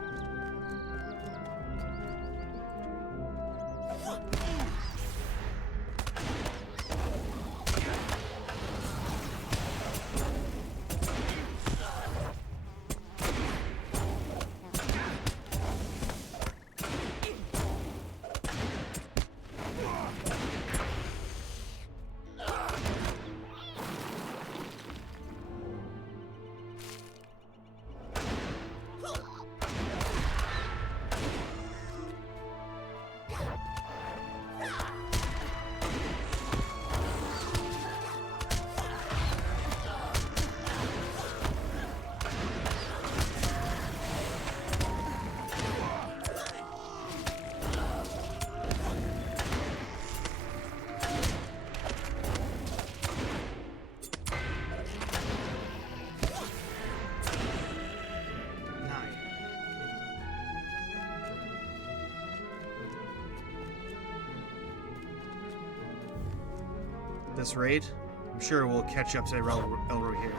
This raid, I'm sure we'll catch up to Elrohir.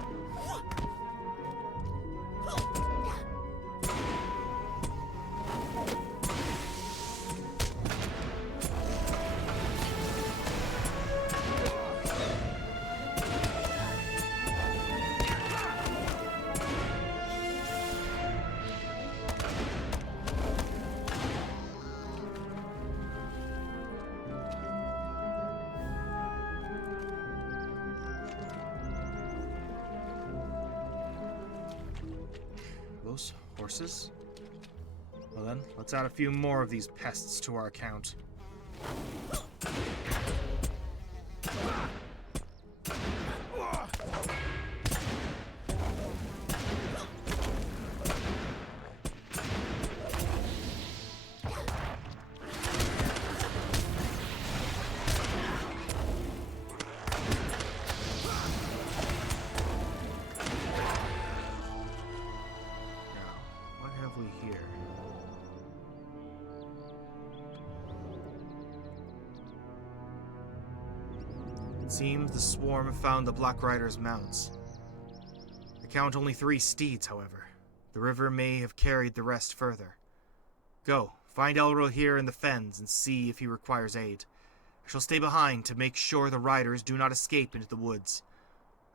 Those horses? Well then, let's add a few more of these pests to our account. Seems the swarm have found the Black Rider's mounts. I count only 3 steeds, however. The river may have carried the rest further. Go, find Elrohir in the fens and see if he requires aid. I shall stay behind to make sure the riders do not escape into the woods.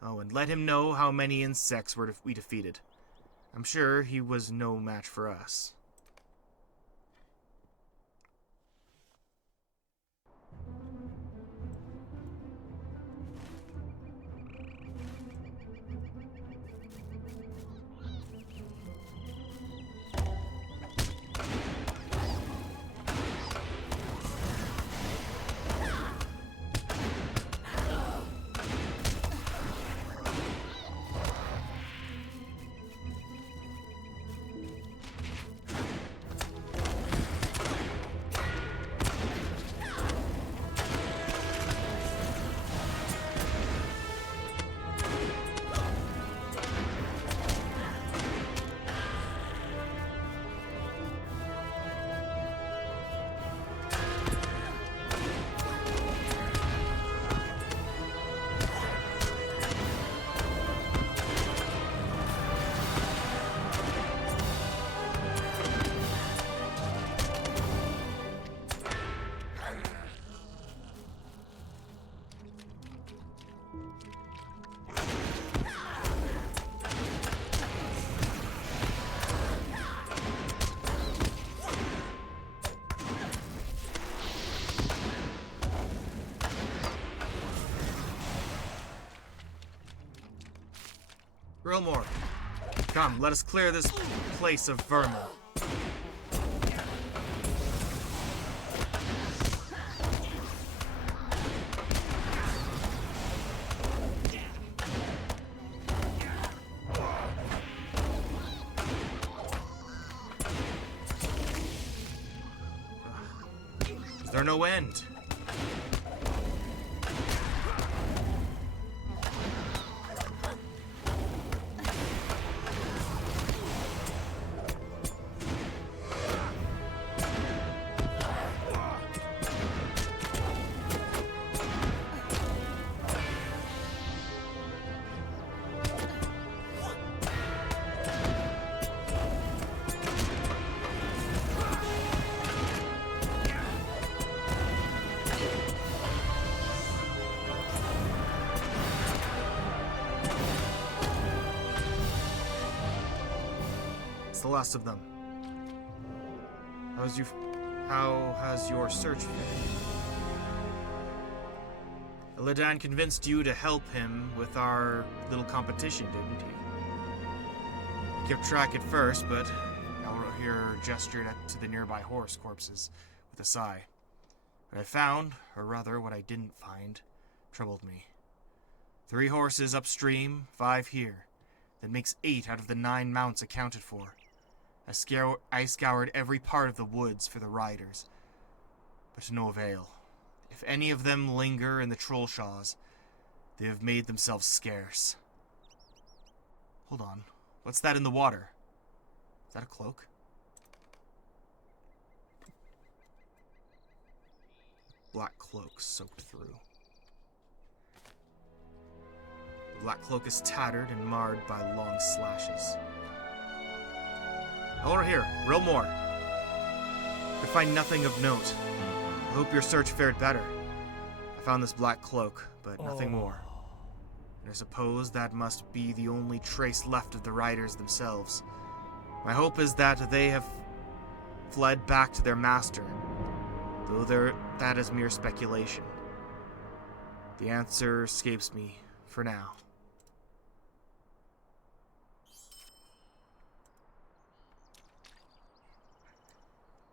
Oh, and let him know how many insects we defeated. I'm sure he was no match for us. Grillmore, come, let us clear this place of vermin. Is there no end? It's the last of them. How has your search been? Illidan convinced you to help him with our little competition, didn't he? Kept track at first, but here gestured to the nearby horse corpses with a sigh. What I found, or rather what I didn't find, troubled me. 3 horses upstream, 5 here. That makes 8 out of the 9 mounts accounted for. I scoured every part of the woods for the riders, but to no avail. If any of them linger in the Trollshaws, they have made themselves scarce. Hold on. What's that in the water? Is that a cloak? Black cloak soaked through. The black cloak is tattered and marred by long slashes. Over here, real more. Could find nothing of note. I hope your search fared better. I found this black cloak, but nothing more. And I suppose that must be the only trace left of the riders themselves. My hope is that they have fled back to their master, though that is mere speculation. The answer escapes me for now.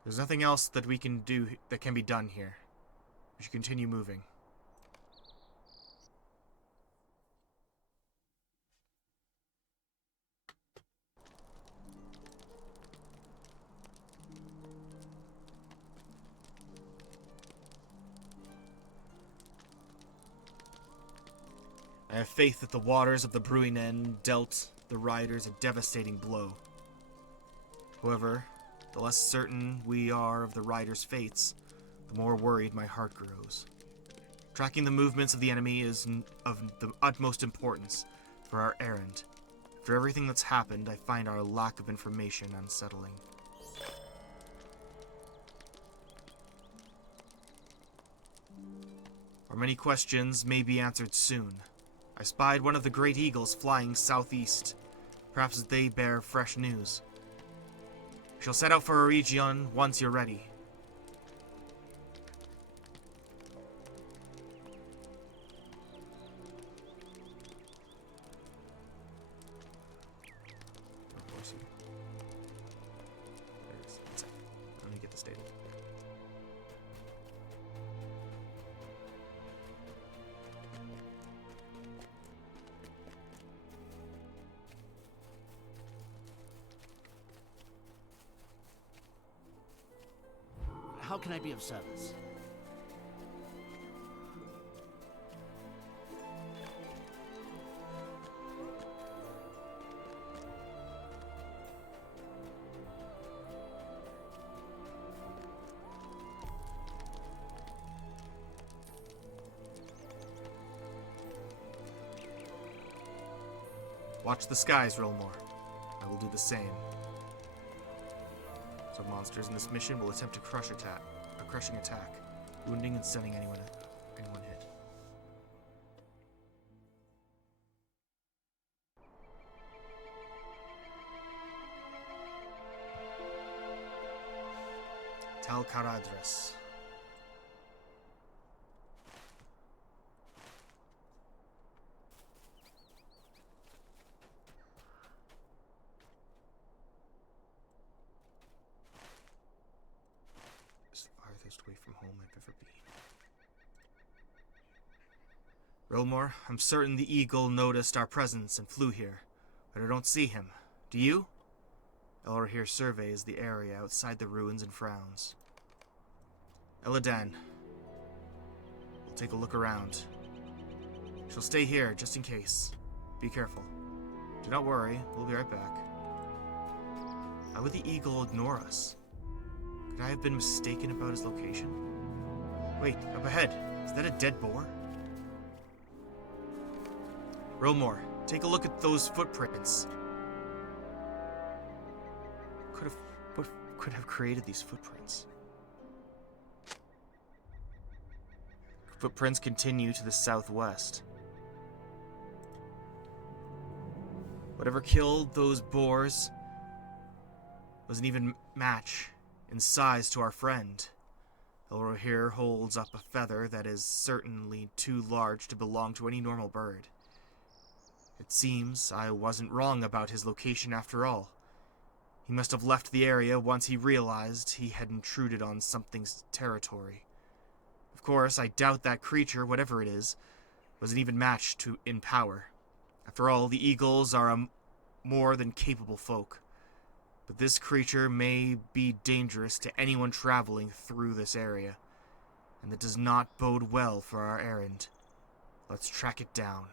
There's nothing else that we can do that can be done here. We should continue moving. I have faith that the waters of the Brewing End dealt the riders a devastating blow. However, the less certain we are of the riders' fates, the more worried my heart grows. Tracking the movements of the enemy is of the utmost importance for our errand. After everything that's happened, I find our lack of information unsettling. Our many questions may be answered soon. I spied one of the great eagles flying southeast. Perhaps they bear fresh news. We shall set out for a region once you're ready. Let me get this data. How can I be of service? Watch the skies, Rilmore. I will do the same. Some monsters in this mission will attempt a crushing attack, wounding and stunning anyone hit. Tal Caradres. furthest away from home I've ever been. Rilmore, I'm certain the eagle noticed our presence and flew here, but I don't see him. Do you? Elrahir surveys the area outside the ruins and frowns. Eladan, we'll take a look around. She'll stay here, just in case. Be careful. Do not worry, we'll be right back. How would the eagle ignore us? Could I have been mistaken about his location? Wait, up ahead. Is that a dead boar? Rilmore, take a look at those footprints. What could have created these footprints? Footprints continue to the southwest. Whatever killed those boars was an even match in size to our friend. Elrahir holds up a feather that is certainly too large to belong to any normal bird. It seems I wasn't wrong about his location after all. He must have left the area once he realized he had intruded on something's territory. Of course, I doubt that creature, whatever it is, was an even match in power. After all, the eagles are a more than capable folk. But this creature may be dangerous to anyone traveling through this area, and that does not bode well for our errand. Let's track it down.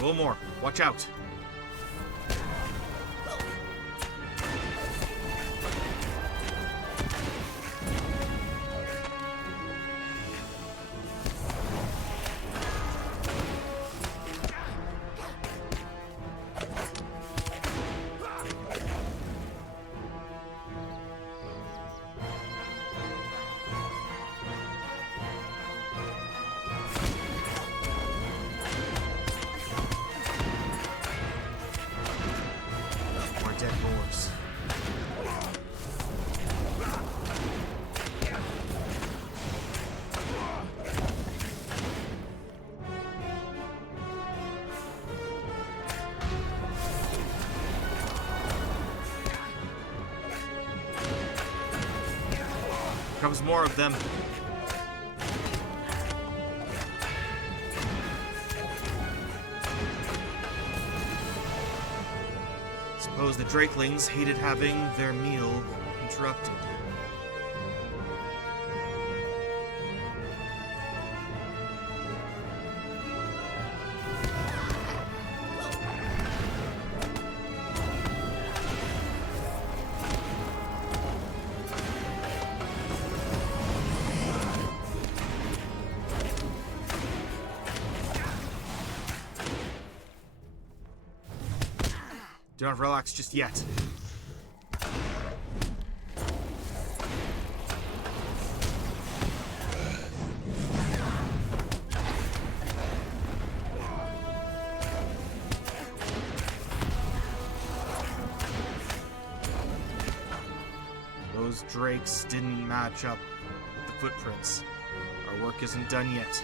A little more. Watch out. Dead boars. Comes more of them. Suppose the Drakelings hated having their meal interrupted. Do not relax just yet. Those drakes didn't match up with the footprints. Our work isn't done yet.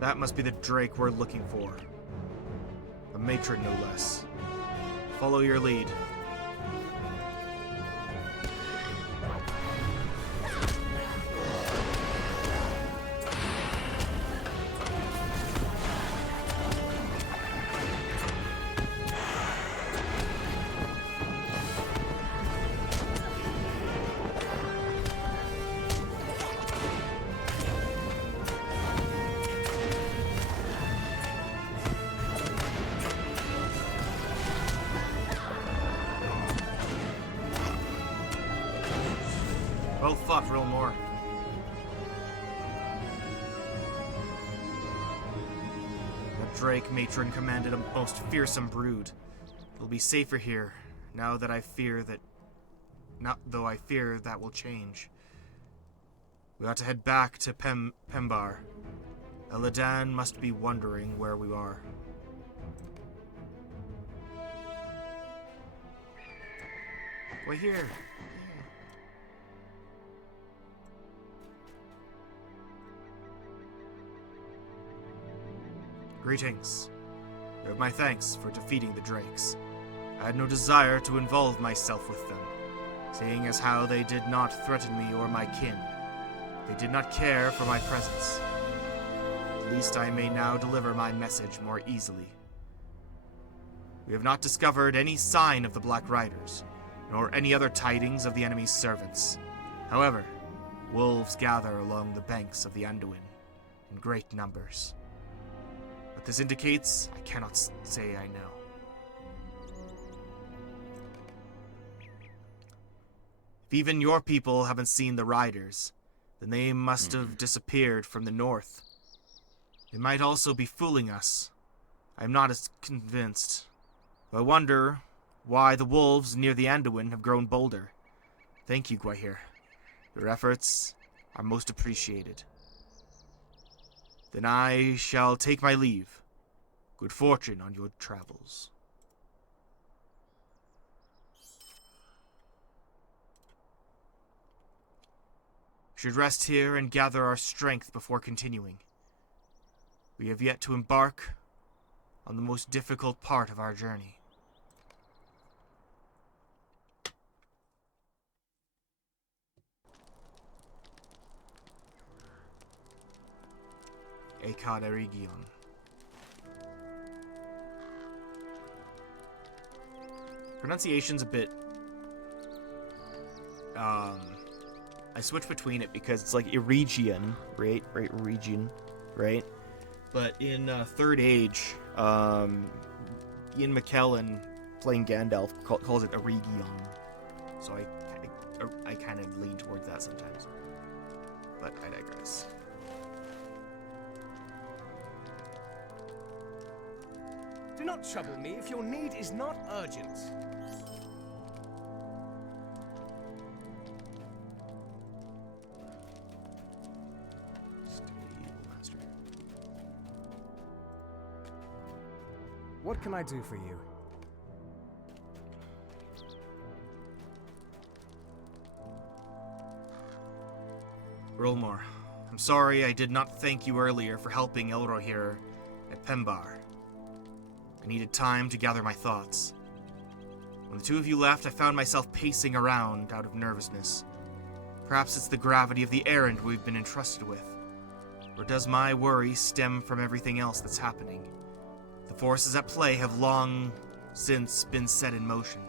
That must be the Drake we're looking for. A matron, no less. Follow your lead. Well fought, Rilmore. That Drake matron commanded a most fearsome brood. It'll be safer here, now that I fear that... though I fear that will change. We ought to head back to Pembar. Eladan must be wondering where we are. We're here. Greetings. You have my thanks for defeating the Drakes. I had no desire to involve myself with them, seeing as how they did not threaten me or my kin. They did not care for my presence. At least I may now deliver my message more easily. We have not discovered any sign of the Black Riders, nor any other tidings of the enemy's servants. However, wolves gather along the banks of the Anduin in great numbers. What this indicates, I cannot say I know. If even your people haven't seen the riders, then they must have disappeared from the north. They might also be fooling us. I am not as convinced. I wonder why the wolves near the Anduin have grown bolder. Thank you, Gwahir. Your efforts are most appreciated. Then I shall take my leave. Good fortune on your travels. We should rest here and gather our strength before continuing. We have yet to embark on the most difficult part of our journey. Ekad Erigion. Pronunciation's a bit... I switch between it because it's like Erigion, right? Region, right? But in Third Age, Ian McKellen, playing Gandalf, calls it Erigion. So I kind of lean towards that sometimes. But I digress. Do not trouble me if your need is not urgent. What can I do for you? Rolmor, I'm sorry I did not thank you earlier for helping Elrohir at Pembar. I needed time to gather my thoughts. When the two of you left, I found myself pacing around out of nervousness. Perhaps it's the gravity of the errand we've been entrusted with. Or does my worry stem from everything else that's happening? The forces at play have long since been set in motion.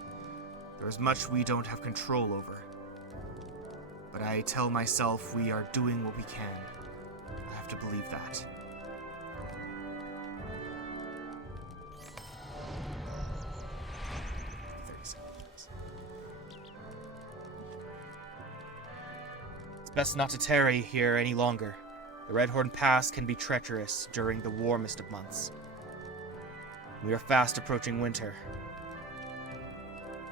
There is much we don't have control over. But I tell myself we are doing what we can. I have to believe that. It's best not to tarry here any longer. The Redhorn Pass can be treacherous during the warmest of months. We are fast approaching winter.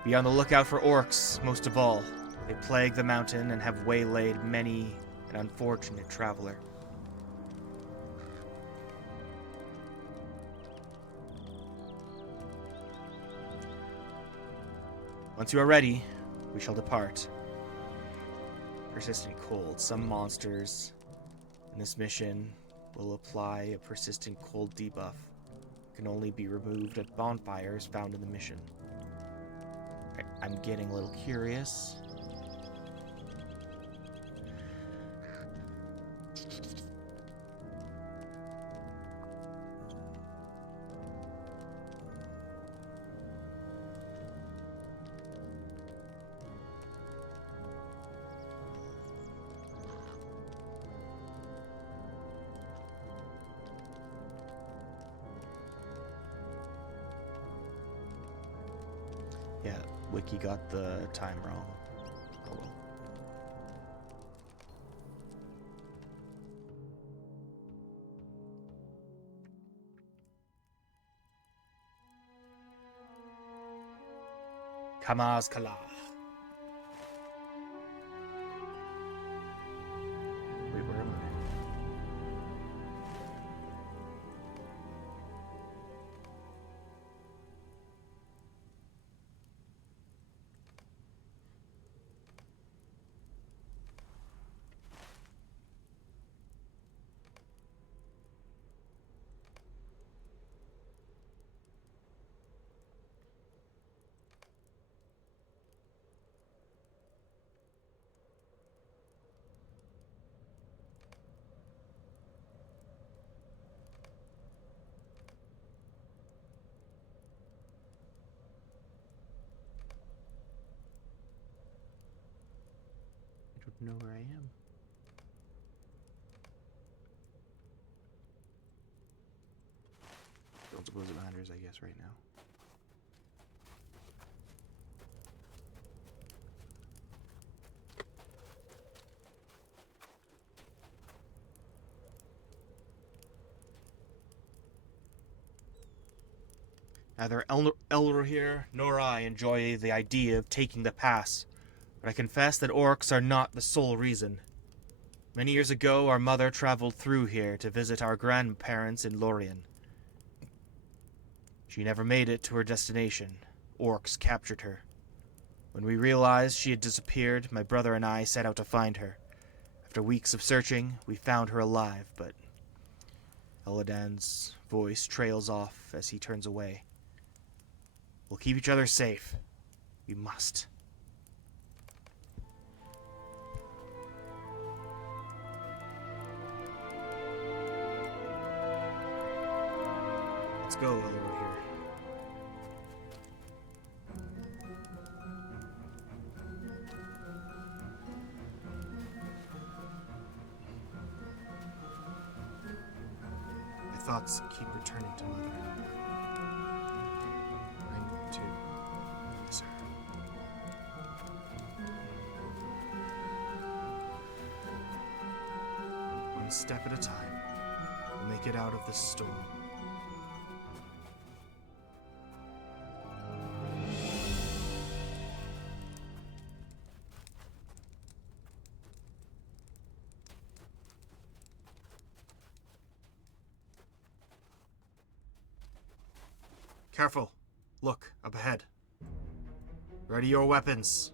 Be on the lookout for orcs, most of all. They plague the mountain and have waylaid many an unfortunate traveler. Once you are ready, we shall depart. Persistent cold. Some monsters in this mission will apply a persistent cold debuff. Can only be removed at bonfires found in the mission. I'm getting a little curious. Yeah, Wiki got the time wrong. Oh well. Kamaz Kala. Wait, where am I? I don't know where I am. Don't suppose it matters, I guess, right now. Neither Elrohir nor I enjoy the idea of taking the pass, but I confess that orcs are not the sole reason. Many years ago, our mother traveled through here to visit our grandparents in Lorien. She never made it to her destination. Orcs captured her. When we realized she had disappeared, my brother and I set out to find her. After weeks of searching, we found her alive, but Eladan's voice trails off as he turns away. We'll keep each other safe. We must. Let's go, Elrohir. My thoughts keep returning to Mother. I need to miss her. One step at a time, we'll make it out of this storm. Careful. Look, up ahead. Ready your weapons.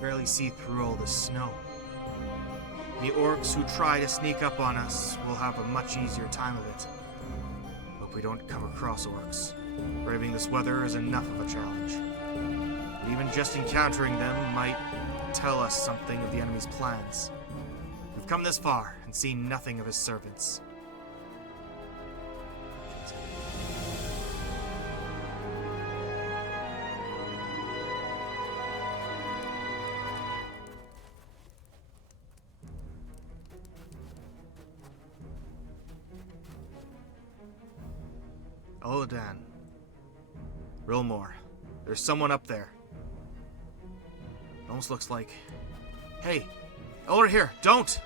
Barely see through all the snow. The orcs who try to sneak up on us will have a much easier time of it. Hope we don't come across orcs. Braving this weather is enough of a challenge. And even just encountering them might tell us something of the enemy's plans. come this far and seen nothing of his servants. Oladan. Rilmore. There's someone up there. It almost looks like... Hey! Over here! Don't!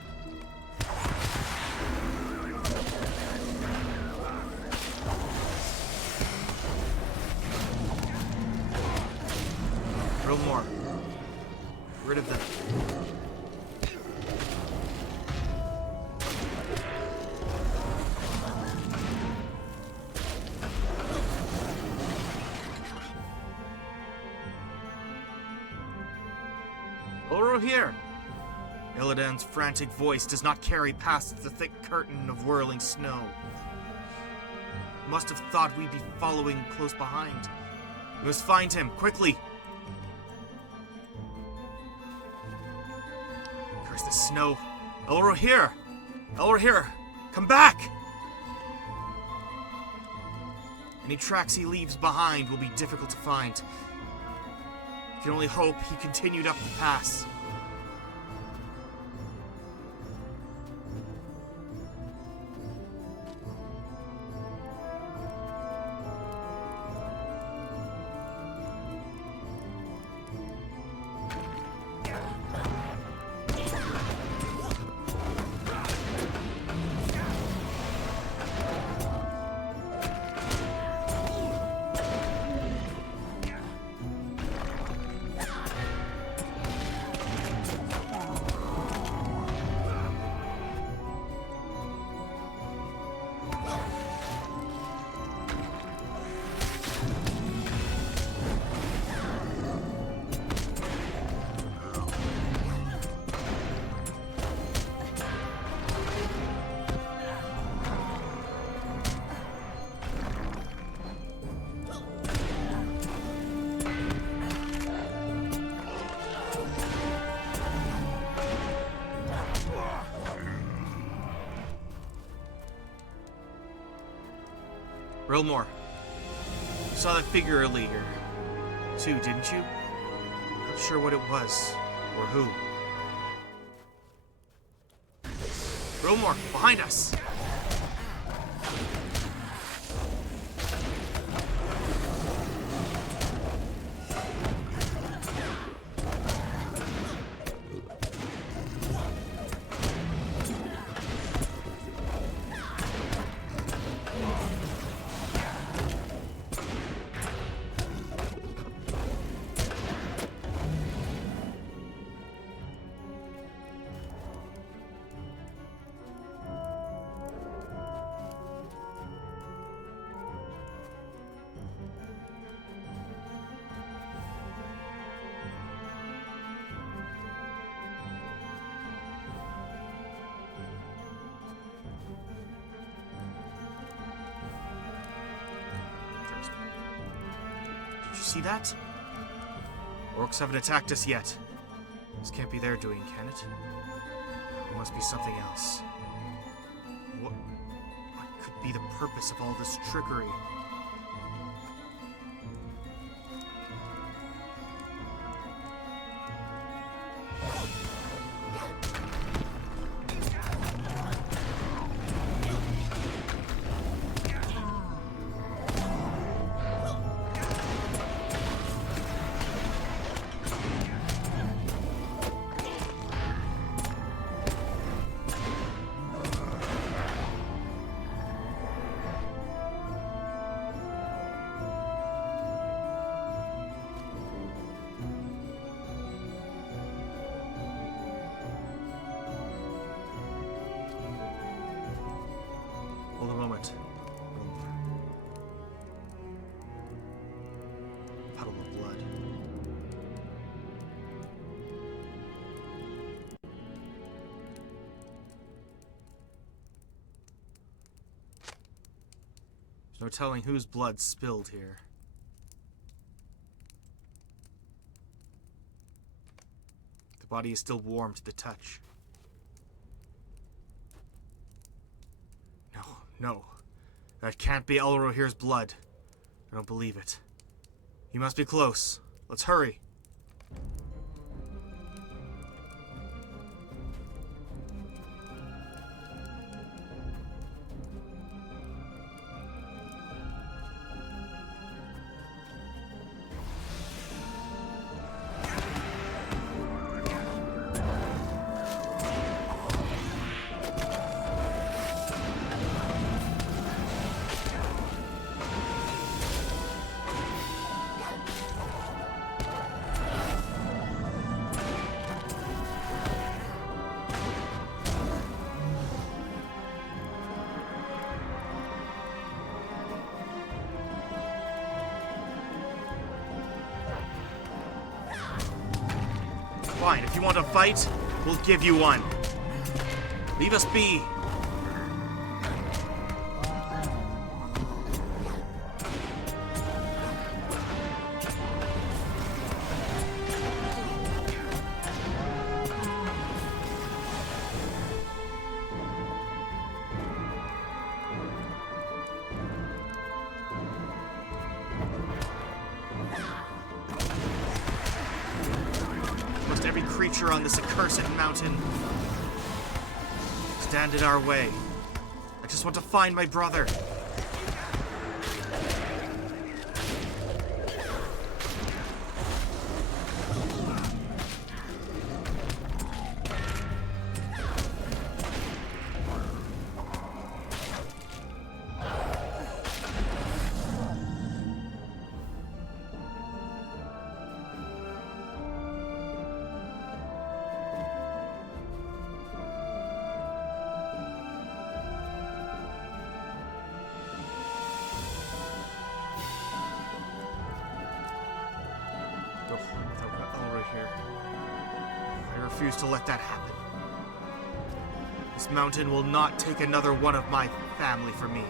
Rilmore. Rid of them. Over here! Illidan's frantic voice does not carry past the thick curtain of whirling snow. Must have thought we'd be following close behind. We must find him, quickly! Curse the snow. Over here! Over here! Come back! Any tracks he leaves behind will be difficult to find. You can only hope he continued up the pass. Rilmore, you saw that figure earlier, too, didn't you? Not sure what it was, or who. Rilmore, behind us! Did you see that? Orcs haven't attacked us yet. This can't be their doing, can it? It must be something else. What could be the purpose of all this trickery? Hold a moment. Puddle of blood. There's no telling whose blood spilled here. The body is still warm to the touch. No. That can't be Elrohir's blood. I don't believe it. He must be close. Let's hurry. Fine, if you want to fight, we'll give you one. Leave us be. Every creature on this accursed mountain stand in our way. I just want to find my brother. I refuse to let that happen. This mountain will not take another one of my family from me.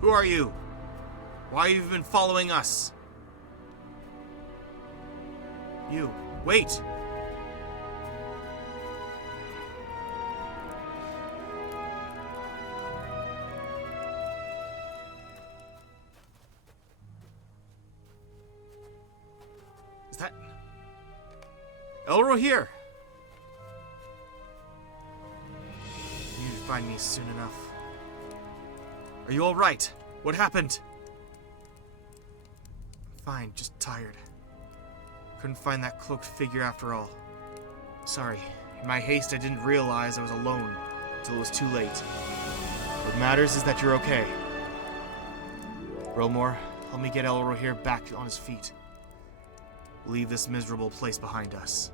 Who are you? Why have you been following us? You. Wait! Is that... Elrohir! You need to find me soon enough. Are you alright? What happened? Fine, just tired. Couldn't find that cloaked figure after all. Sorry. In my haste, I didn't realize I was alone until it was too late. What matters is that you're okay. Rilmore, help me get Elrohir back on his feet. Leave this miserable place behind us.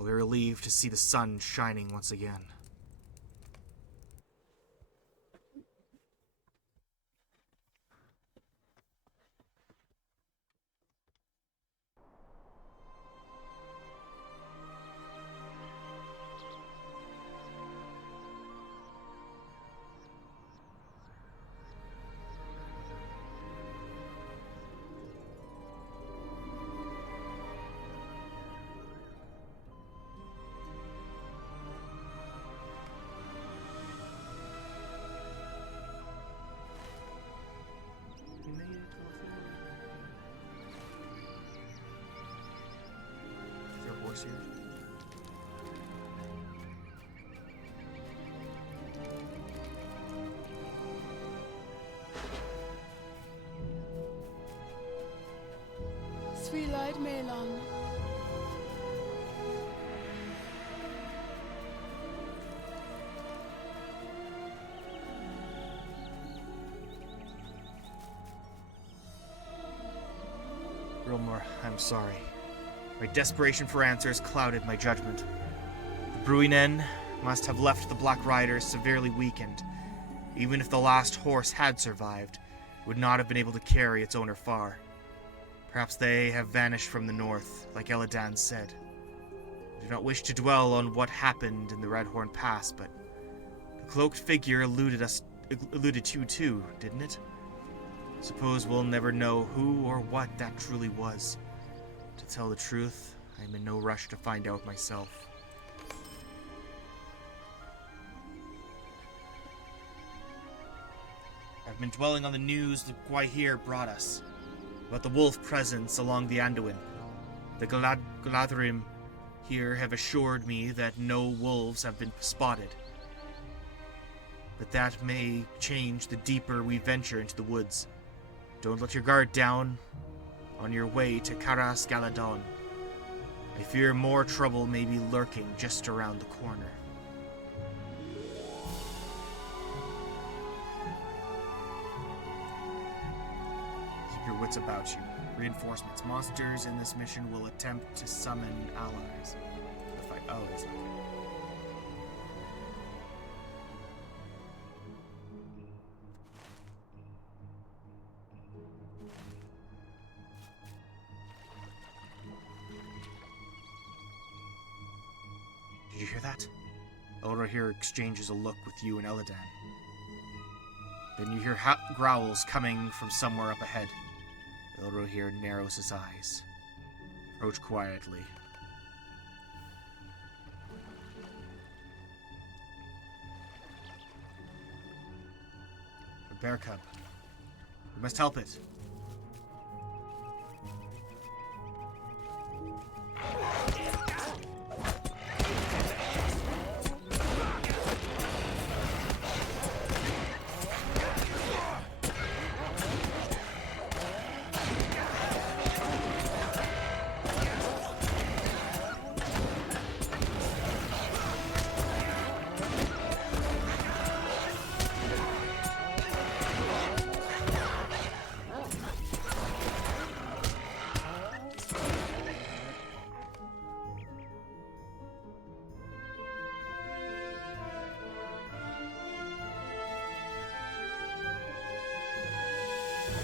I'll be relieved to see the sun shining once again. Is there a horse here? Sweet-eyed Melon. Rilmore, I'm sorry. My desperation for answers clouded my judgment. The Bruinen must have left the Black Riders severely weakened. Even if the last horse had survived, it would not have been able to carry its owner far. Perhaps they have vanished from the north, like Eladan said. I do not wish to dwell on what happened in the Redhorn Pass, but the cloaked figure eluded you too, didn't it? Suppose we'll never know who or what that truly was. To tell the truth, I am in no rush to find out myself. I've been dwelling on the news that Gwaihir brought us, about the wolf presence along the Anduin. The Galadrim here have assured me that no wolves have been spotted. But that may change the deeper we venture into the woods. Don't let your guard down on your way to Karas Galadon. I fear more trouble may be lurking just around the corner. Keep your wits about you. Reinforcements. Monsters in this mission will attempt to summon allies. The fight. Oh, it's not. Did you hear that? Elrohir exchanges a look with you and Eladan. Then you hear growls coming from somewhere up ahead. Elrohir narrows his eyes. Approach quietly. A bear cub. We must help it.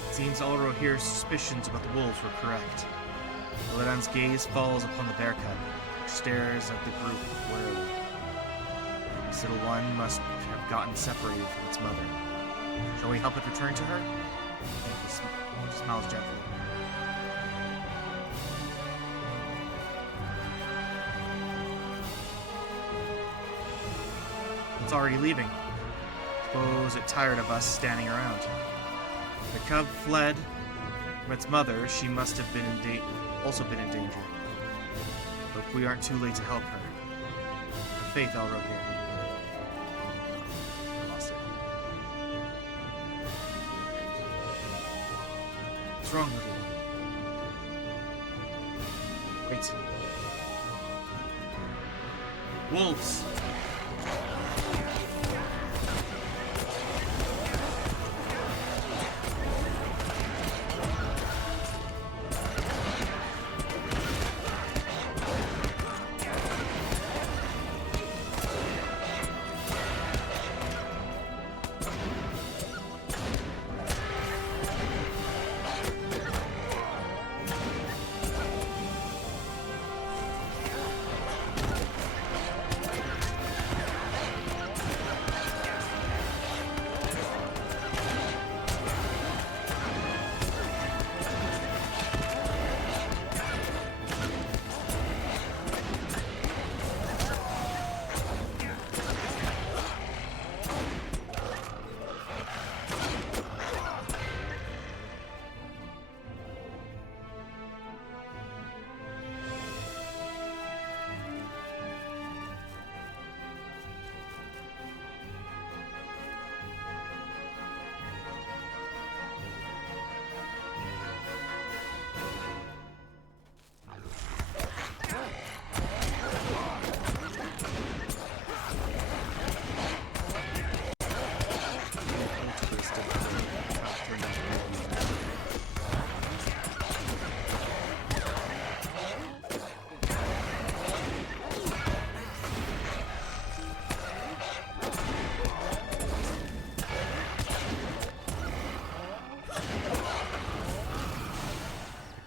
It seems Elrohir's suspicions about the wolves were correct. Eladan's gaze falls upon the bear cub, which stares at the group warily. This little one must have gotten separated from its mother. Shall we help it return to her? He smiles gently. It's already leaving. Suppose it tired of us standing around. The cub fled from its mother. She must have been also been in danger. Hope we aren't too late to help her. Have faith, Elrohir. I lost it. What's wrong with you? Wait. Wolves!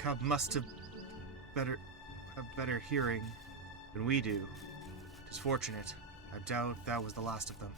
cub must have better hearing than we do. It is fortunate. I doubt that was the last of them.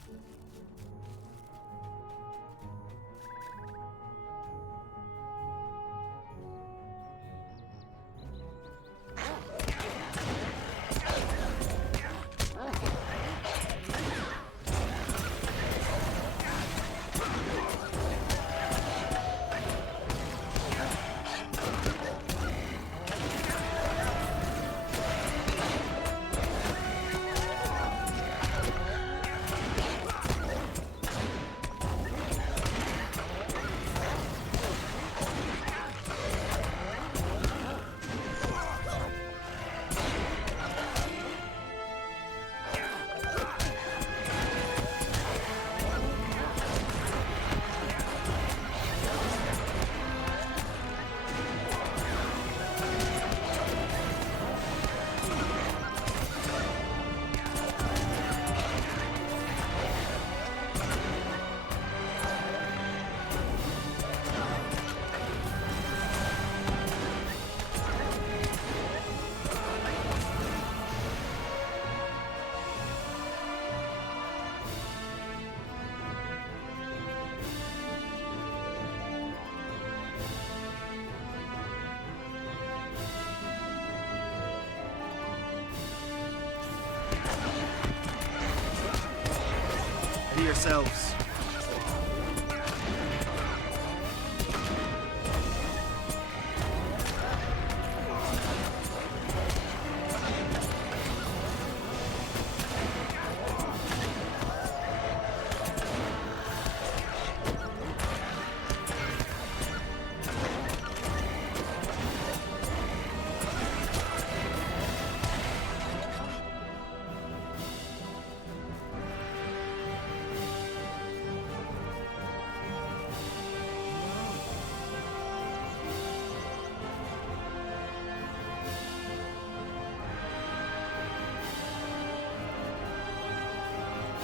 Be yourselves.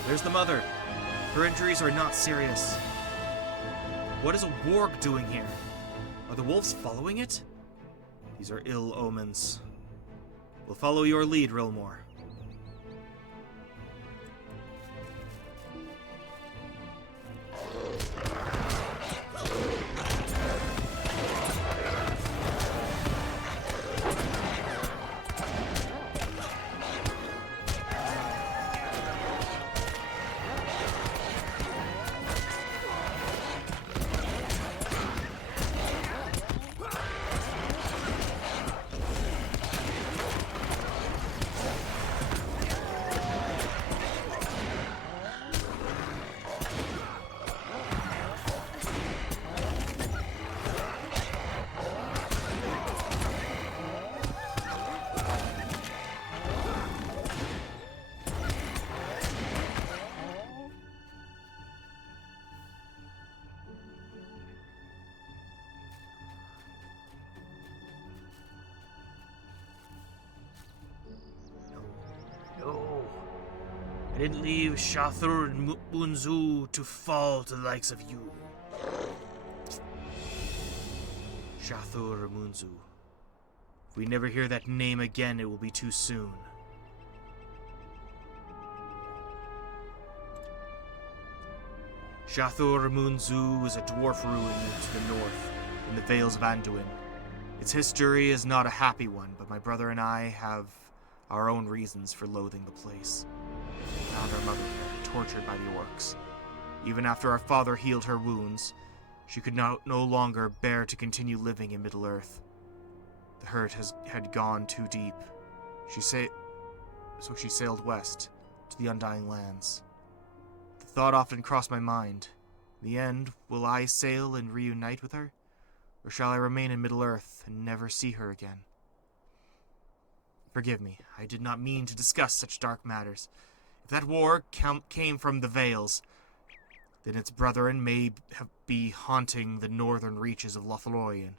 There's the mother. Her injuries are not serious. What is a warg doing here? Are the wolves following it? These are ill omens. We'll follow your lead, Rilmore. No. I didn't leave Shathur and Munzu to fall to the likes of you. Shathur Munzu. If we never hear that name again, it will be too soon. Shathur Munzu is a dwarf ruin to the north, in the Vales of Anduin. Its history is not a happy one, but my brother and I have our own reasons for loathing the place. We found our mother there, tortured by the orcs. Even after our father healed her wounds, she could no longer bear to continue living in Middle-earth. The hurt had gone too deep. So she sailed west, to the Undying Lands. The thought often crossed my mind. In the end, will I sail and reunite with her? Or shall I remain in Middle-earth and never see her again? Forgive me, I did not mean to discuss such dark matters. If that war came from the Vales, then its brethren may be haunting the northern reaches of Lothlorien.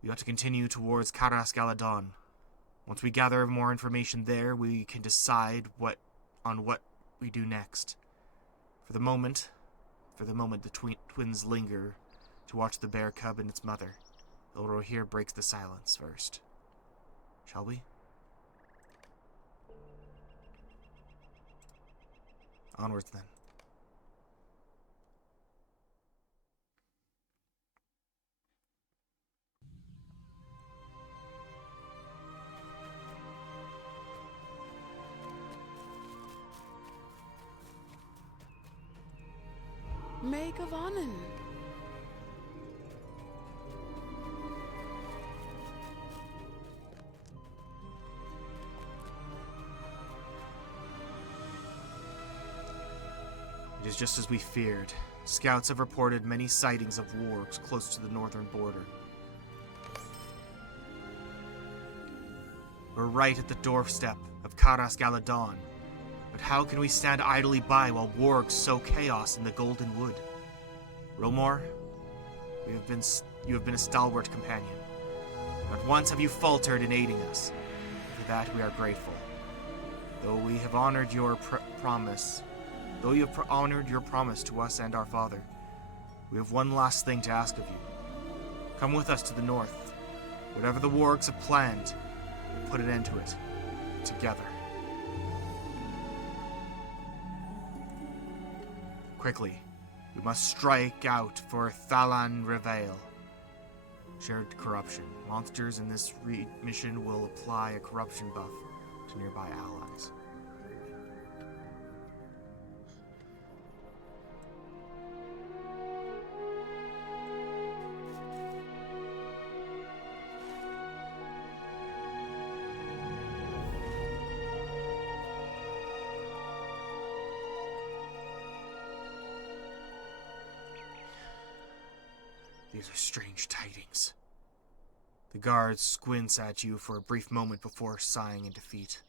We ought to continue towards Caras Galadon. Once we gather more information there, we can decide on what we do next. For the moment, the twins linger to watch the bear cub and its mother. Elro here breaks the silence first. Shall we? Onwards then. Make of Onnen. It is just as we feared. Scouts have reported many sightings of wargs close to the northern border. We're right at the doorstep of Karas Galadon. But how can we stand idly by while wargs sow chaos in the Golden Wood? Romor, you have been a stalwart companion. Not once have you faltered in aiding us. For that we are grateful. Though we have honored your promise, though you have honored your promise to us and our father, we have one last thing to ask of you. Come with us to the north. Whatever the wargs have planned, we'll put an end to it. Together. Quickly, we must strike out for Thalan Reveil. Shared corruption. Monsters in this mission will apply a corruption buff to nearby allies. These are strange tidings. The guard squints at you for a brief moment before sighing in defeat.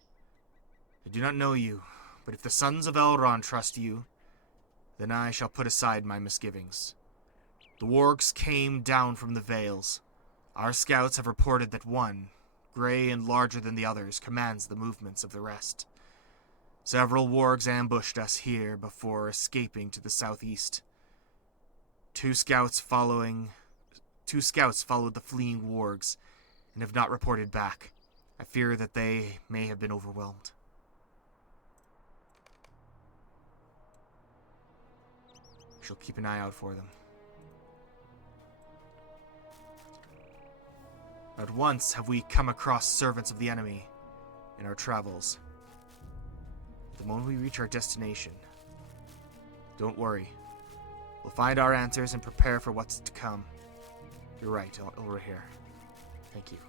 I do not know you, but if the sons of Elrond trust you, then I shall put aside my misgivings. The wargs came down from the Vales. Our scouts have reported that one, gray and larger than the others, commands the movements of the rest. Several wargs ambushed us here before escaping to the southeast. Two scouts followed the fleeing wargs and have not reported back. I fear that they may have been overwhelmed. We shall keep an eye out for them. Not once have we come across servants of the enemy in our travels. The moment we reach our destination, don't worry. We'll find our answers and prepare for what's to come. You're right, over here. Thank you.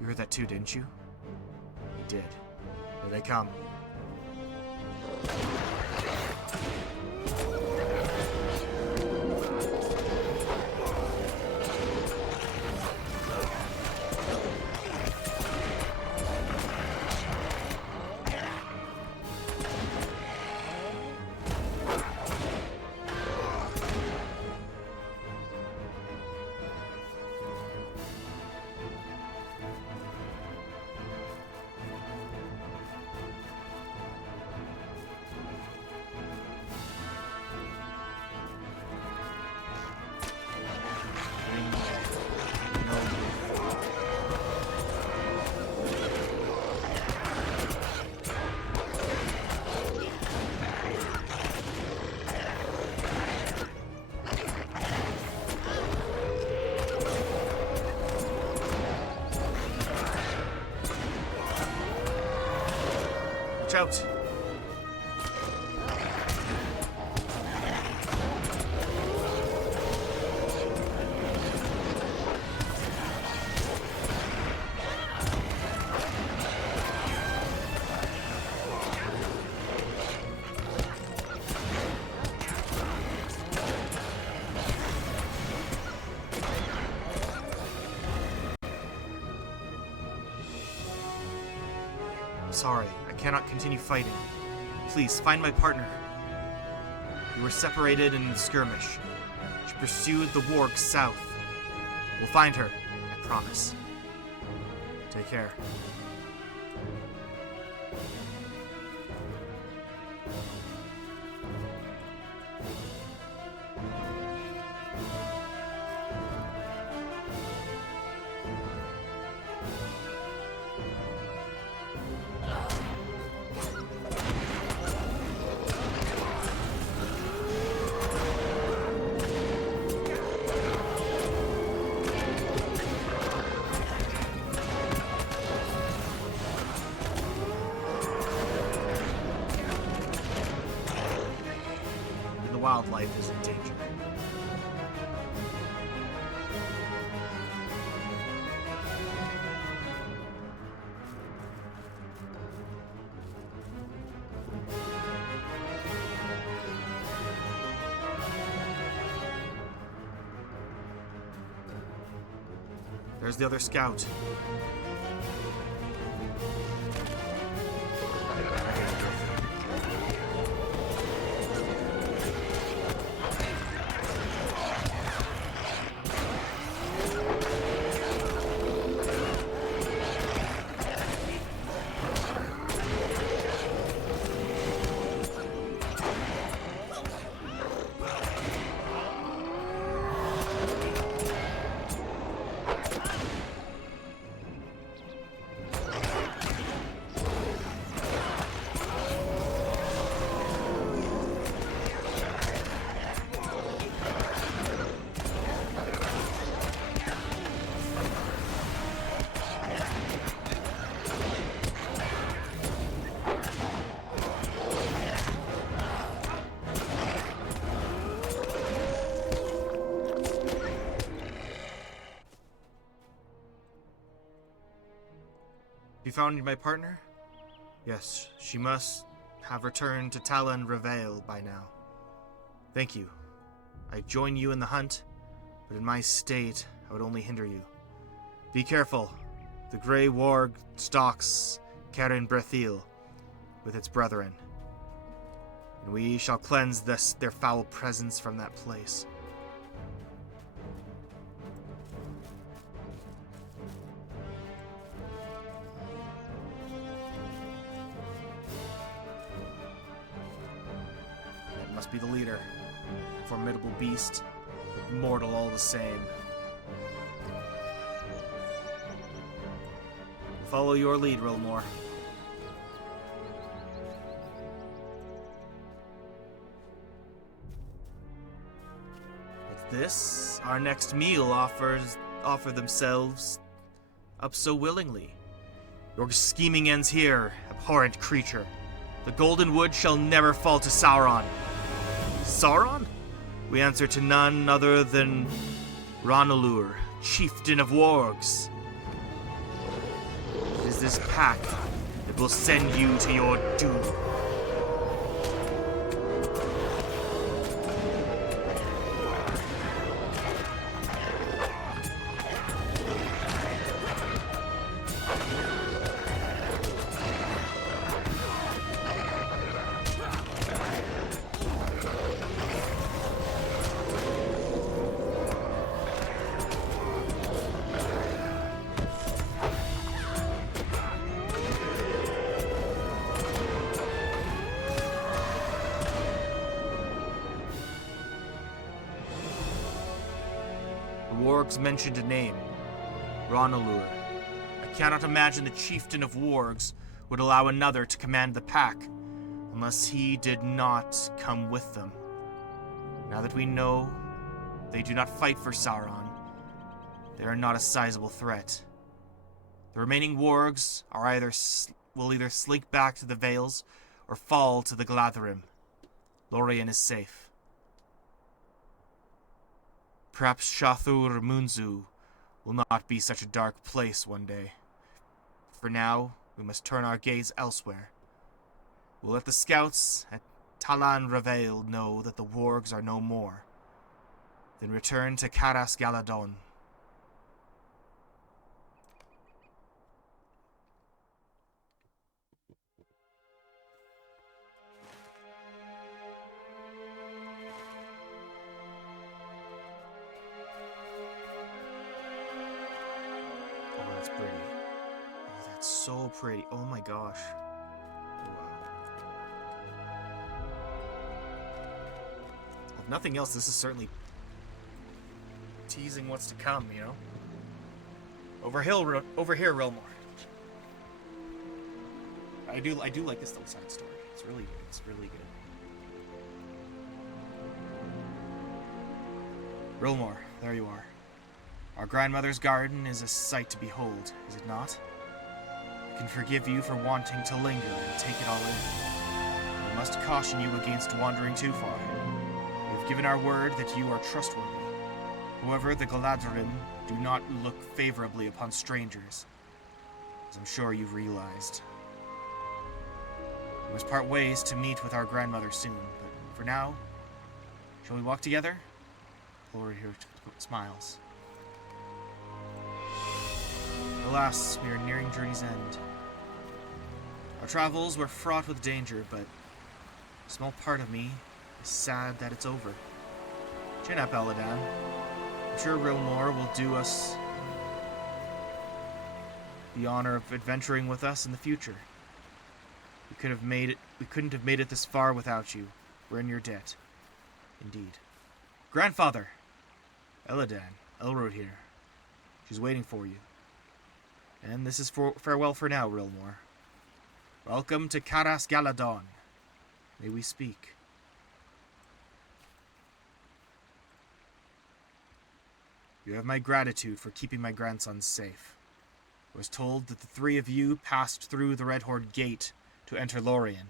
You heard that too, didn't you? You did. Here they come. Out. Sorry, I cannot continue fighting. Please, find my partner. We were separated in the skirmish. She pursued the wargs south. We'll find her, I promise. Take care. wildlife is in danger. There's the other scout. You found my partner? Yes, she must have returned to Talon Reveil by now. Thank you. I join you in the hunt, but in my state, I would only hinder you. Be careful. The Grey Warg stalks Karen Brethil with its brethren, and we shall cleanse their foul presence from that place. That must be the leader. Formidable beast, but mortal all the same. Follow your lead, Rilmore. But this, our next meal, offer themselves up so willingly. Your scheming ends here, abhorrent creature. The Golden Wood shall never fall to Sauron. Sauron? We answer to none other than Ronalur, chieftain of wargs. It is this pact that will send you to your doom. The wargs mentioned a name, Ronalur. I cannot imagine the chieftain of wargs would allow another to command the pack, unless he did not come with them. Now that we know they do not fight for Sauron, they are not a sizable threat. The remaining wargs are will either slink back to the Vales or fall to the Glatharim. Lorien is safe. Perhaps Shathur Munzu will not be such a dark place one day. For now, we must turn our gaze elsewhere. We'll let the scouts at Talan Reveil know that the wargs are no more. Then return to Caras Galadon. Oh, that's pretty. Oh, that's so pretty. Oh my gosh. Wow. If nothing else, this is certainly teasing what's to come, you know? Over here, Rilmore. I do like this little side story. It's really good. Rilmore, there you are. Our grandmother's garden is a sight to behold, is it not? I can forgive you for wanting to linger and take it all in. I must caution you against wandering too far. have given our word that you are trustworthy. However, the Galadrim do not look favorably upon strangers, as I'm sure you've realized. We must part ways to meet with our grandmother soon, but for now, shall we walk together? Laura here smiles. Alas, we are nearing journey's end. Our travels were fraught with danger, but a small part of me is sad that it's over. Chin up, Eladan. I'm sure Rilmore will do us the honor of adventuring with us in the future. We couldn't have made it this far without you. We're in your debt. Indeed. Grandfather! Eladan, Elrod here. She's waiting for you. And this is farewell for now, Rilmore. Welcome to Caras Galadon. May we speak. You have my gratitude for keeping my grandsons safe. I was told that the three of you passed through the Red Horde gate to enter Lorien.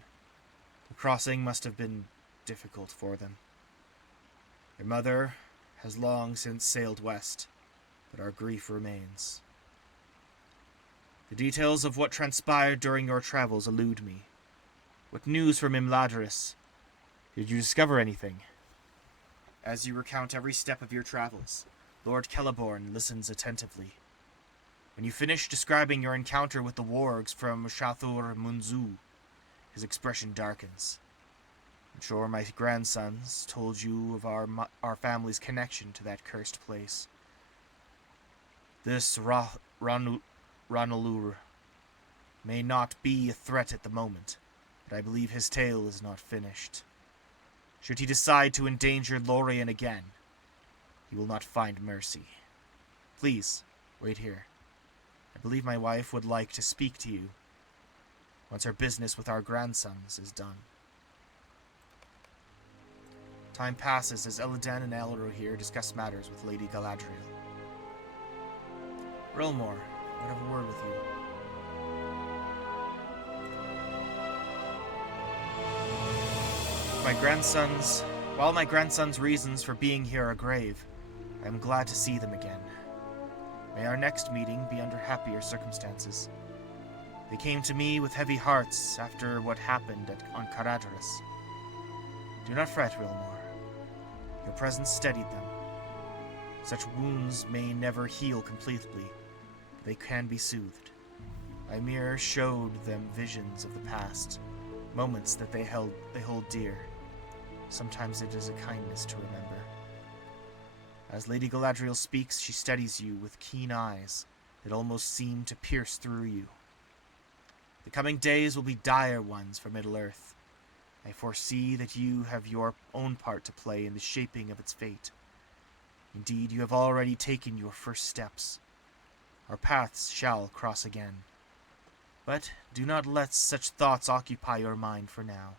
The crossing must have been difficult for them. Their mother has long since sailed west, but our grief remains. The details of what transpired during your travels elude me. What news from Imladris? Did you discover anything? As you recount every step of your travels, Lord Celeborn listens attentively. When you finish describing your encounter with the wargs from Shathur Munzu, his expression darkens. I'm sure my grandsons told you of our family's connection to that cursed place. This Ranulur may not be a threat at the moment, but I believe his tale is not finished. Should he decide to endanger Lorien again, he will not find mercy. Please, wait here. I believe my wife would like to speak to you once her business with our grandsons is done. Time passes as Eladan and Elro here discuss matters with Lady Galadriel. Rilmore, I have a word with you. While my grandson's reasons for being here are grave, I am glad to see them again. May our next meeting be under happier circumstances. They came to me with heavy hearts after what happened on Caradhras. Do not fret, Rilmore. Your presence steadied them. Such wounds may never heal completely, but they can be soothed. My mirror showed them visions of the past, moments that they hold dear. Sometimes it is a kindness to remember. As Lady Galadriel speaks, she studies you with keen eyes that almost seem to pierce through you. The coming days will be dire ones for Middle-earth. I foresee that you have your own part to play in the shaping of its fate. Indeed, you have already taken your first steps. Our paths shall cross again. But do not let such thoughts occupy your mind for now.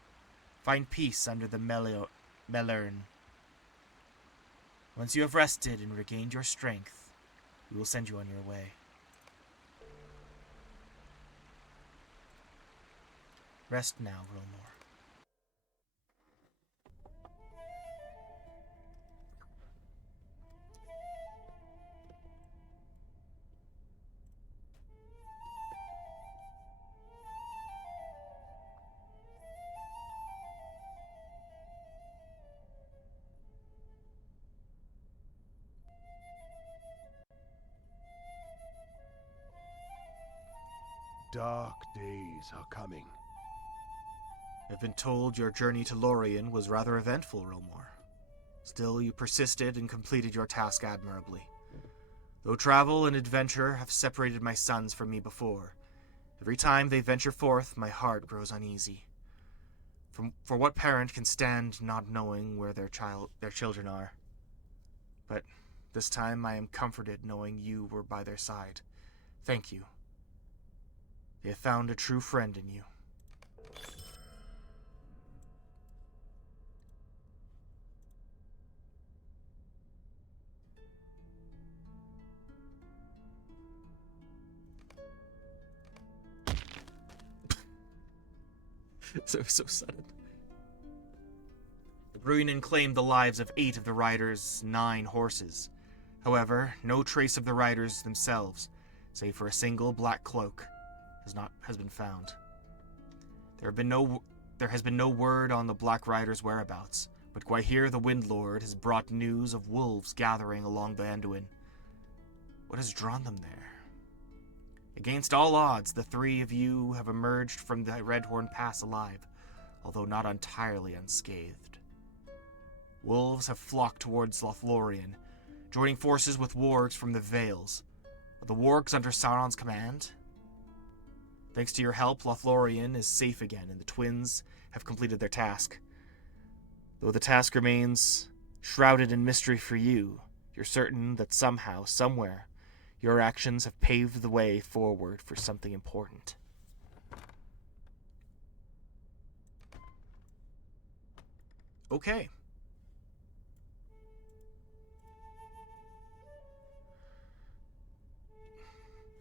Find peace under the Melern. Once you have rested and regained your strength, we will send you on your way. Rest now, Rilmore. Dark days are coming. I've been told your journey to Lorien was rather eventful, Rilmore. Still, you persisted and completed your task admirably. Though travel and adventure have separated my sons from me before, every time they venture forth, my heart grows uneasy. For what parent can stand not knowing where their children are? But this time I am comforted knowing you were by their side. Thank you. They have found a true friend in you. So sudden. Bruinen claimed the lives of 8 of the riders' 9 horses. However, no trace of the riders themselves, save for a single black cloak, has been found. There has been no word on the Black Riders' whereabouts, but Gwaihir the Windlord has brought news of wolves gathering along the Anduin. What has drawn them there? Against all odds, the 3 of you have emerged from the Redhorn Pass alive, although not entirely unscathed. Wolves have flocked towards Lothlorien, joining forces with wargs from the Vales. Are the wargs under Sauron's command? Thanks to your help, Lothlorien is safe again, and the twins have completed their task. Though the task remains shrouded in mystery for you, you're certain that somehow, somewhere, your actions have paved the way forward for something important. Okay.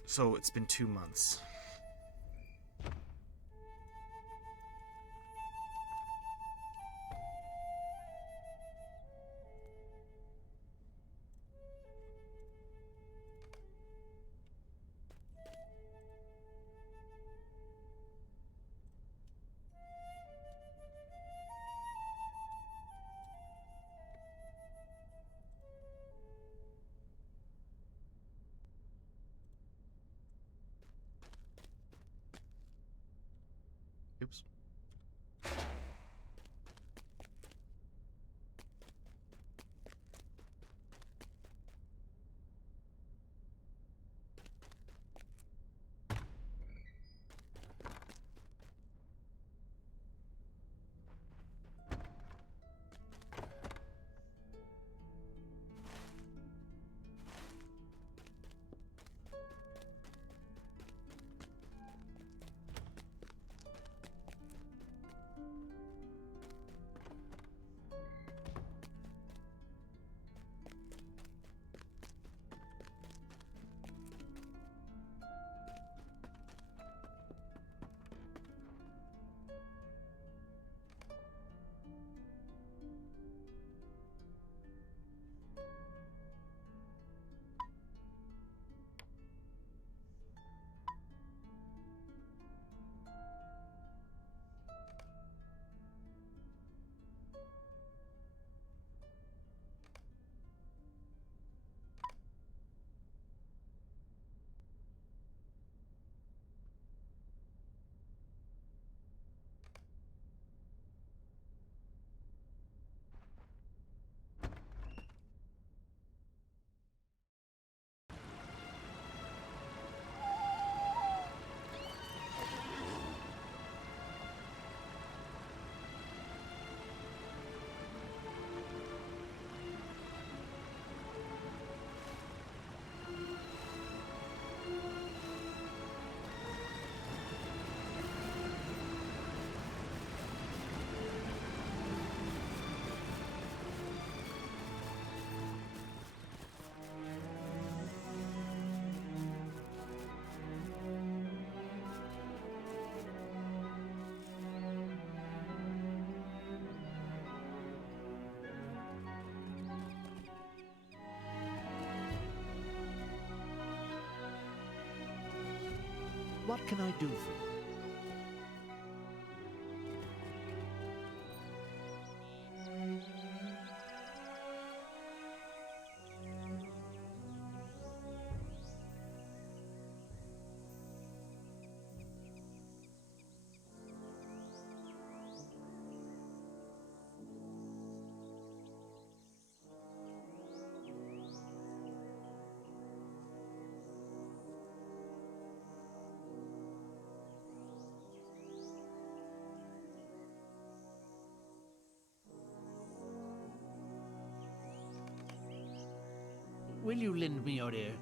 So it's been 2 months. Oops. What can I do for you? Will you lend me your ear?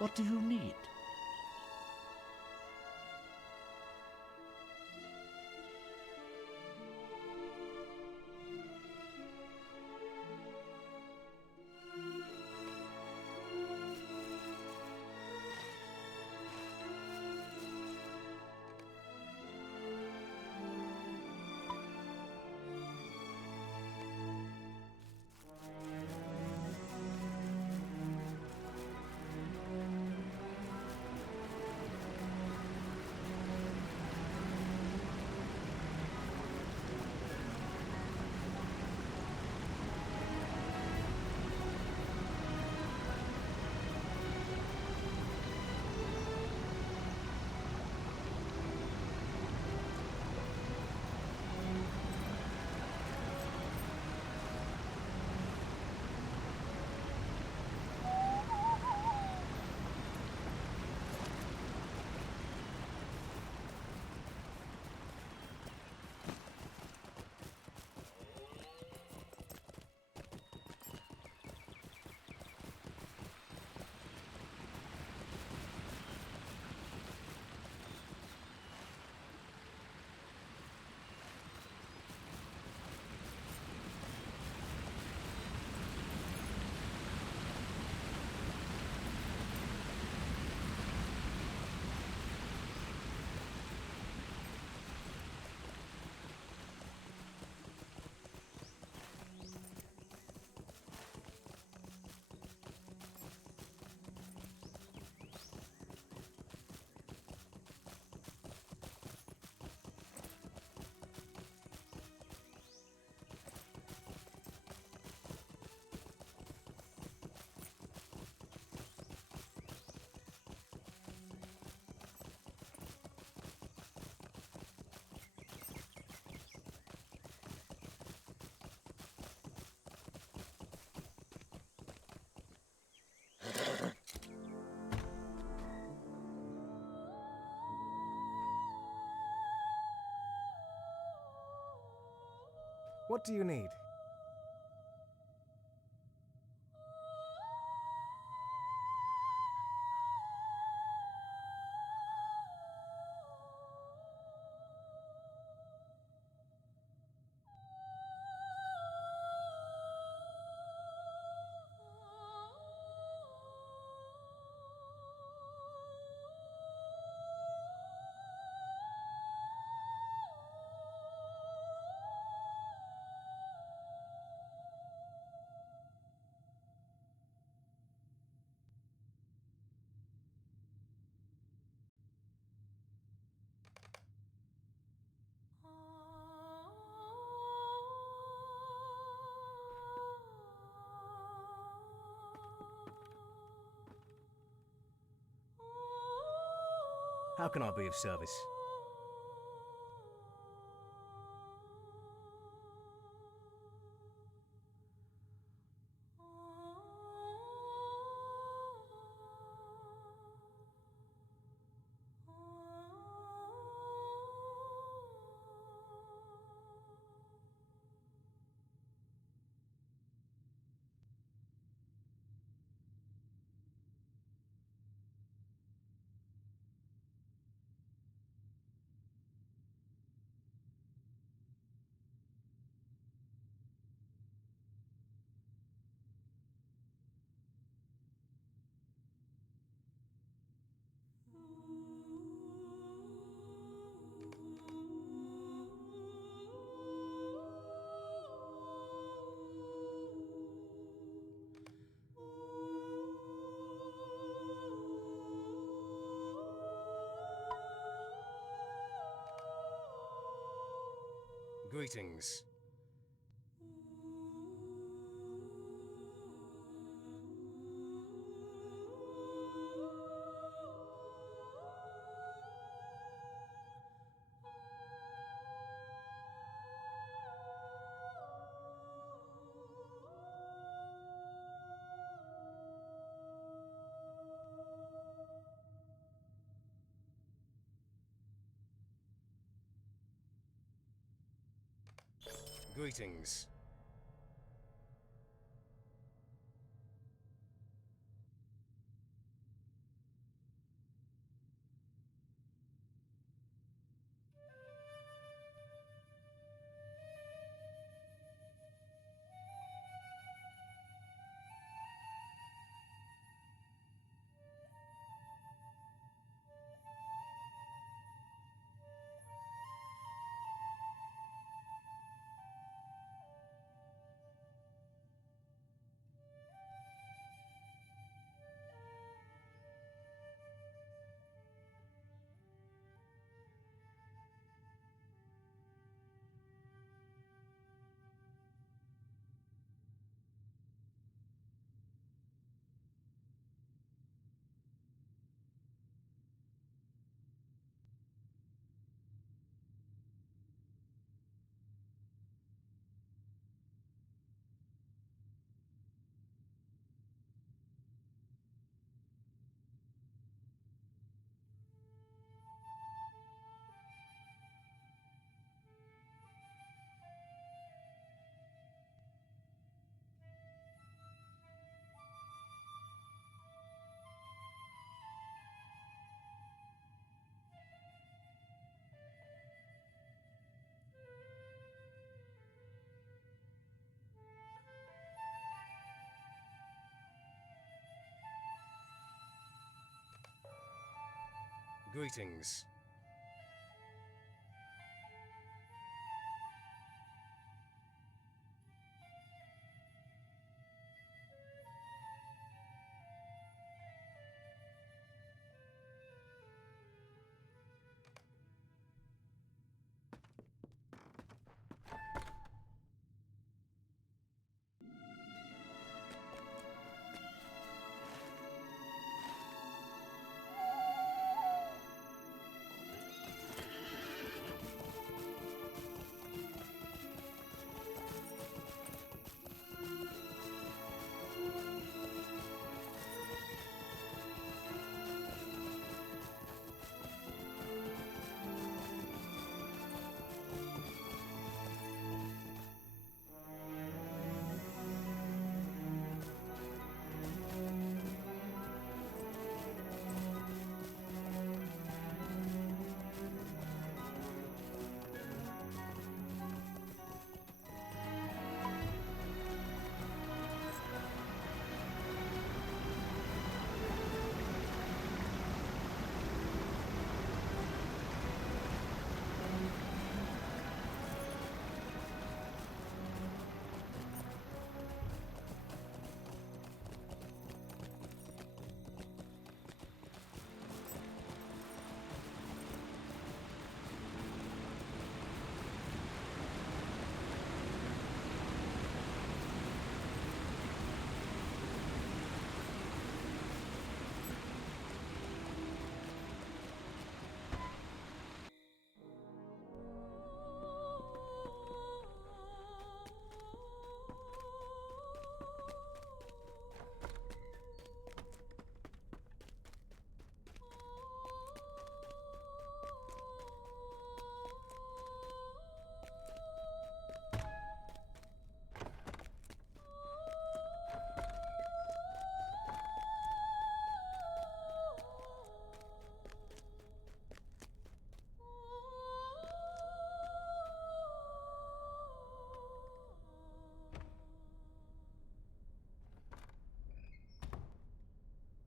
What do you need? What do you need? How can I be of service? Greetings. Greetings. Greetings.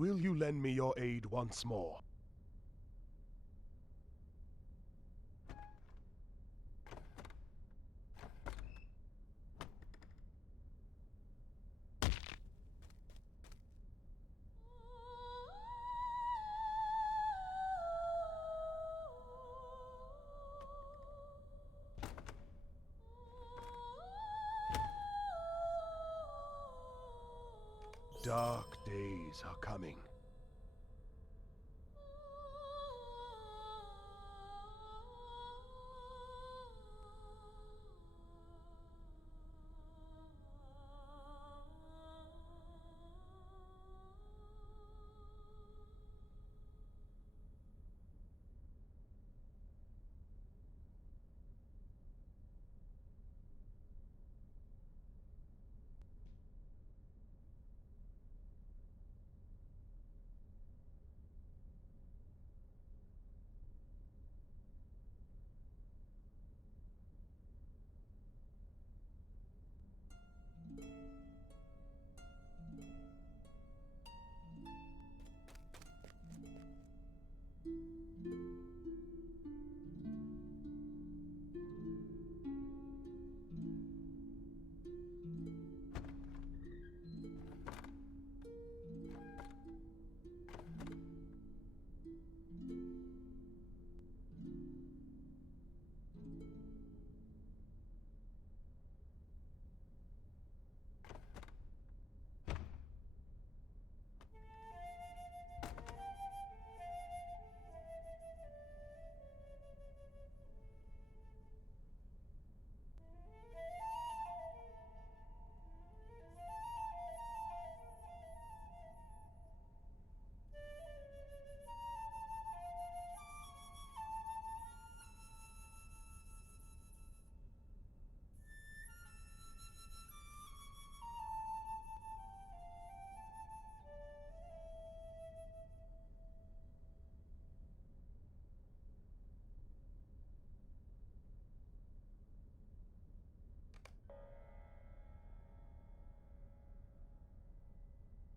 Will you lend me your aid once more? Dark days are coming.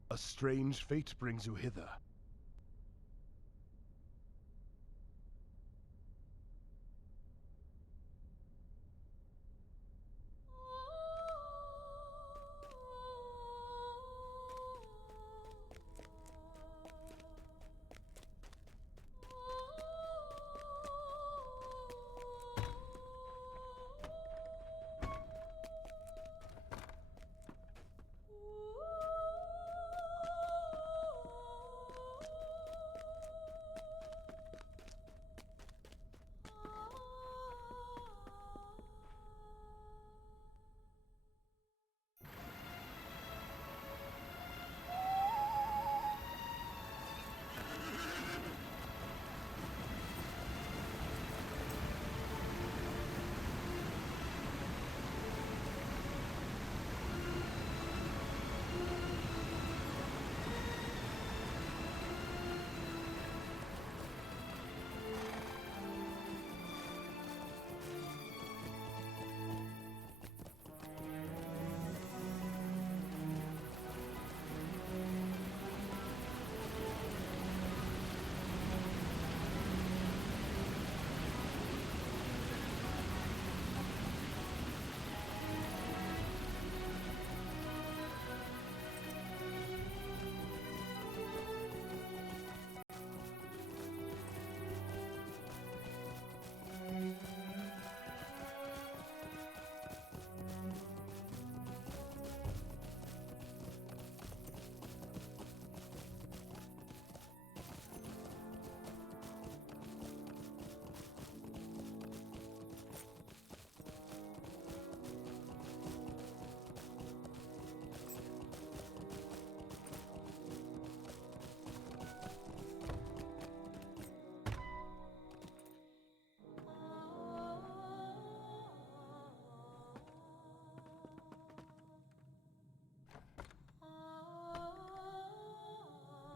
A strange fate brings you hither.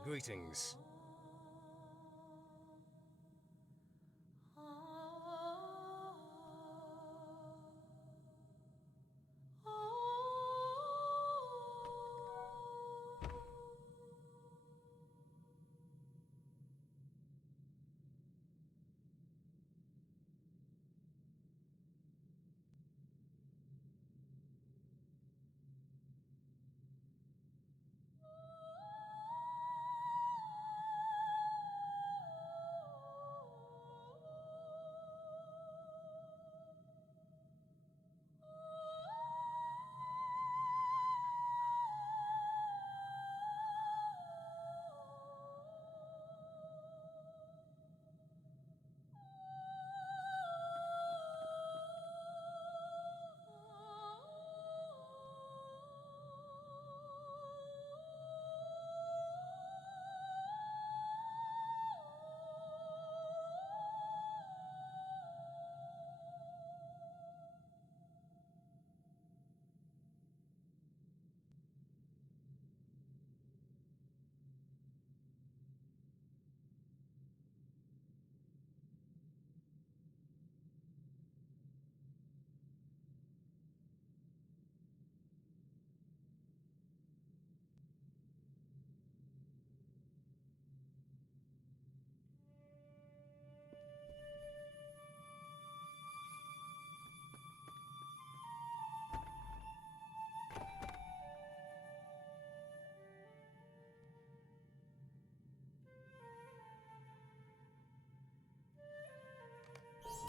Greetings.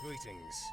Greetings.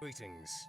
Greetings.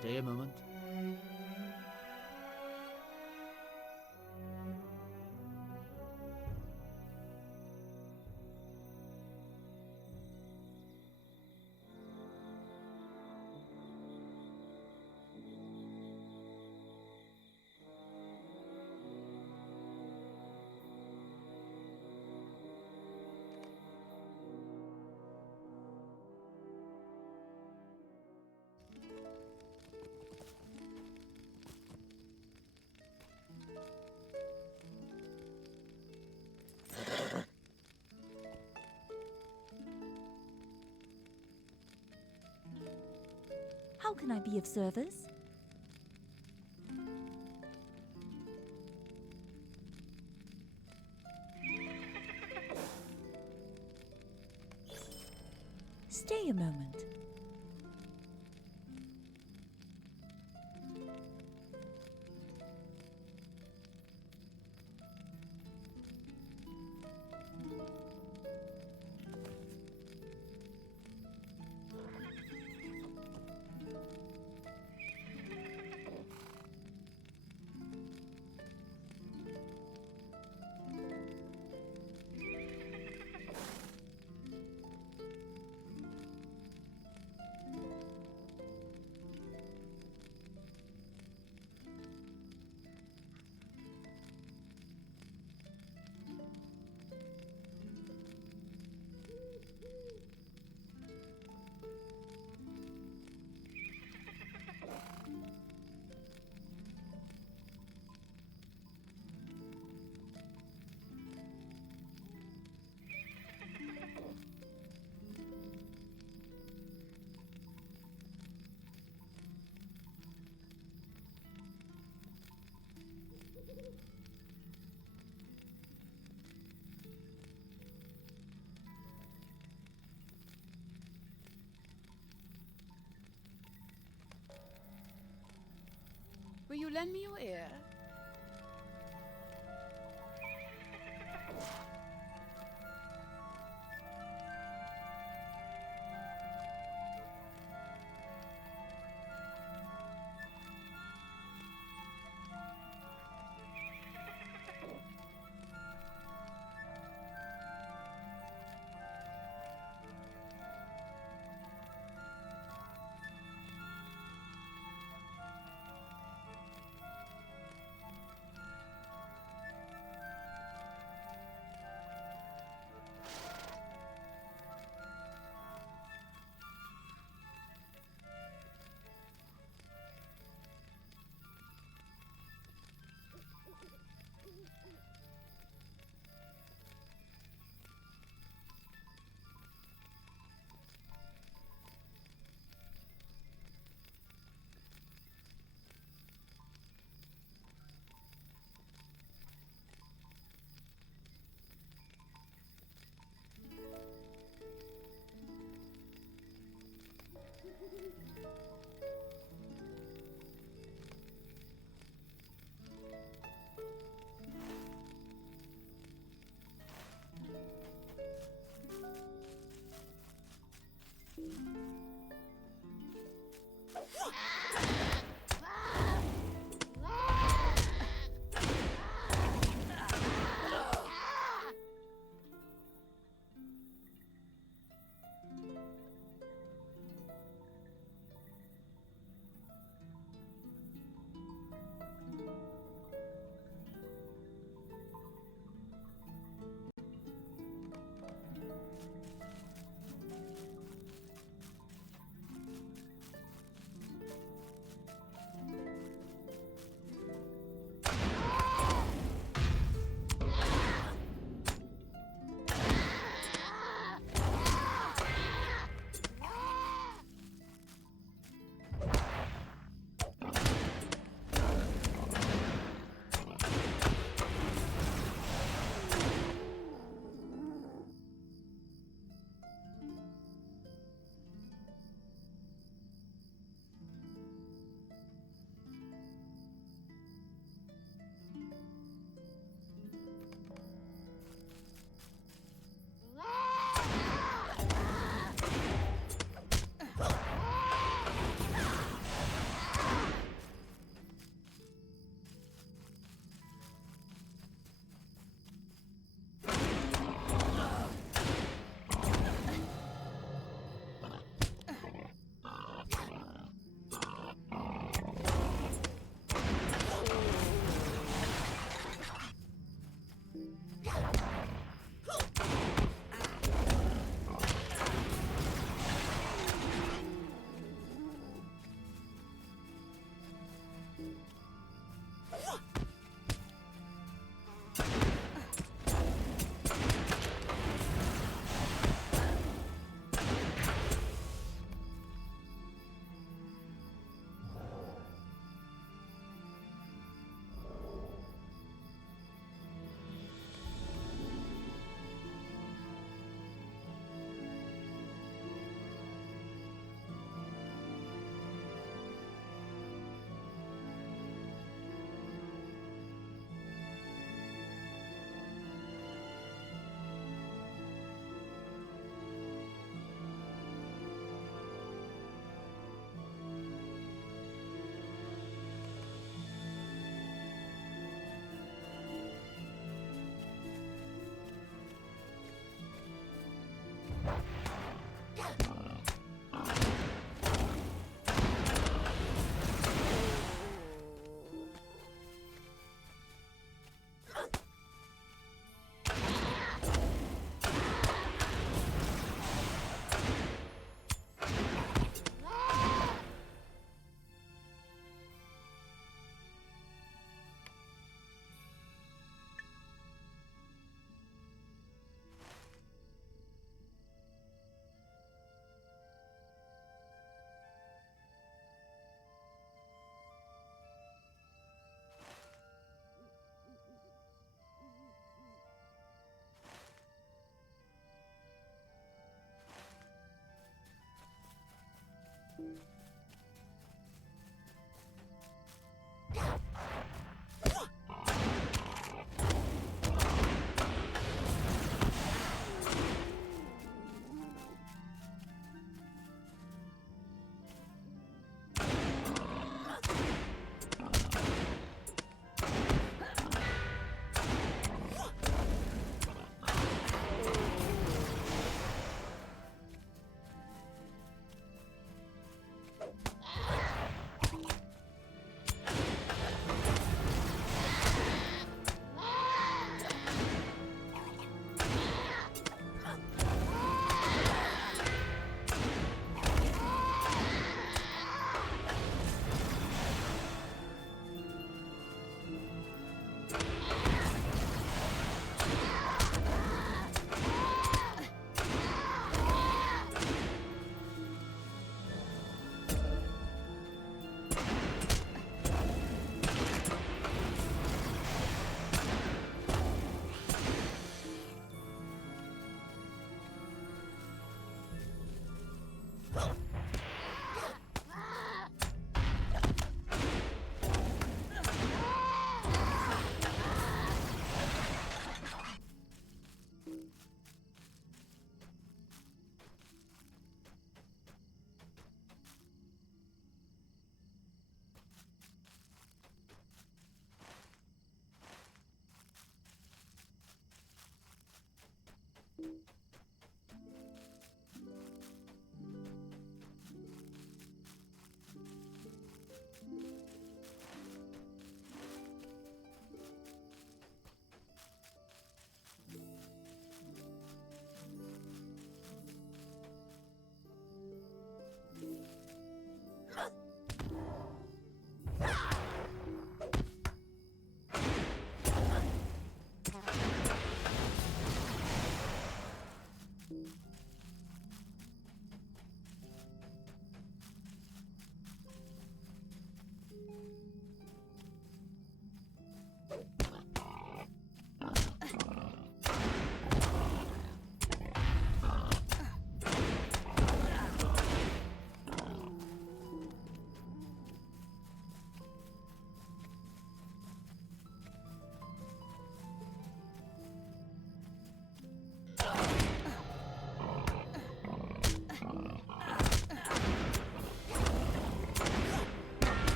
Stay a moment. How can I be of service? Stay a moment. Will you lend me your ear?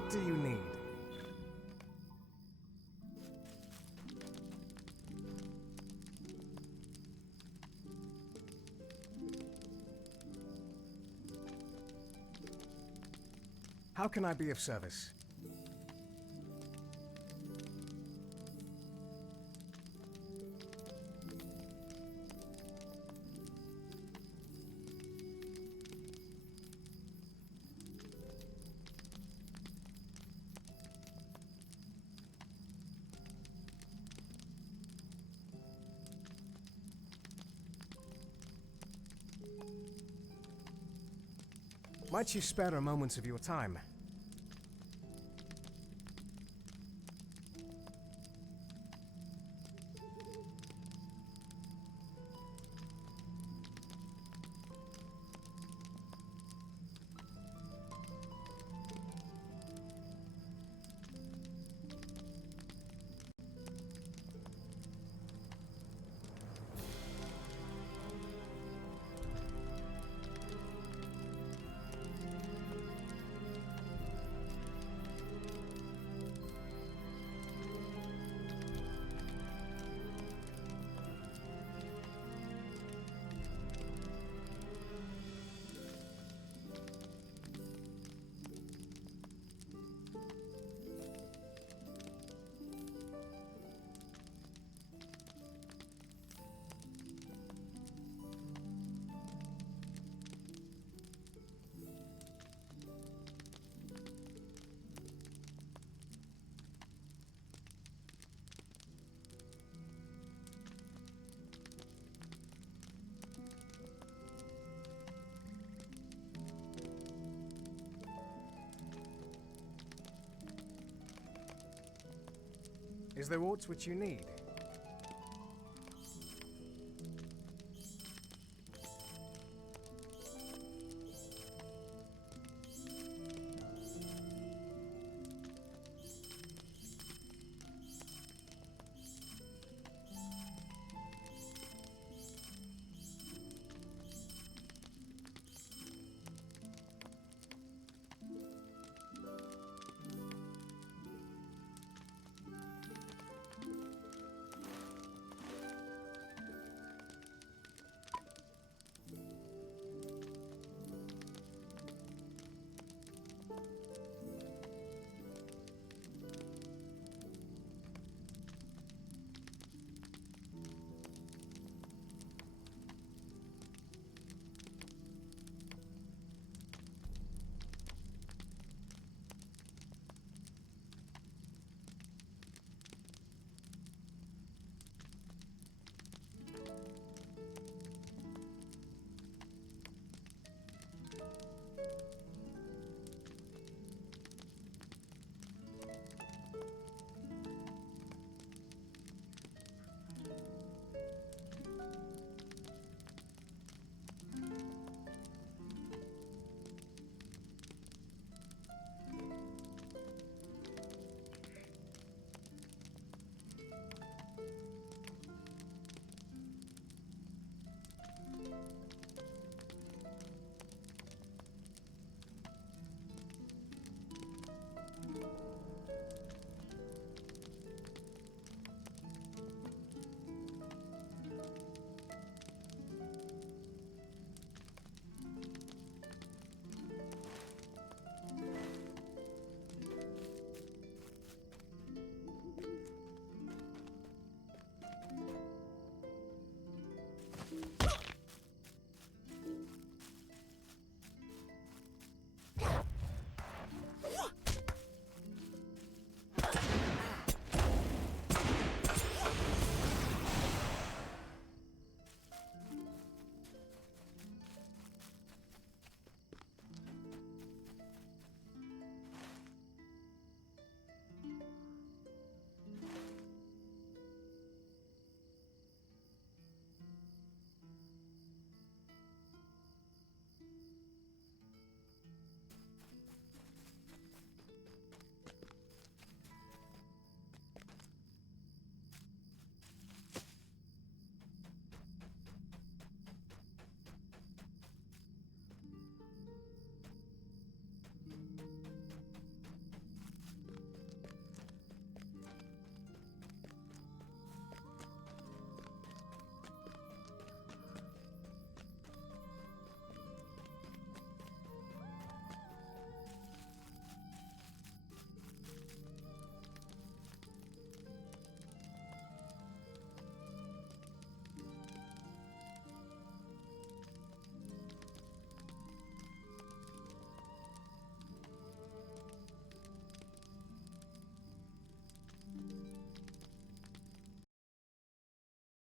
What do you need? How can I be of service? Might you spare a moment of your time? Is there aught which you need?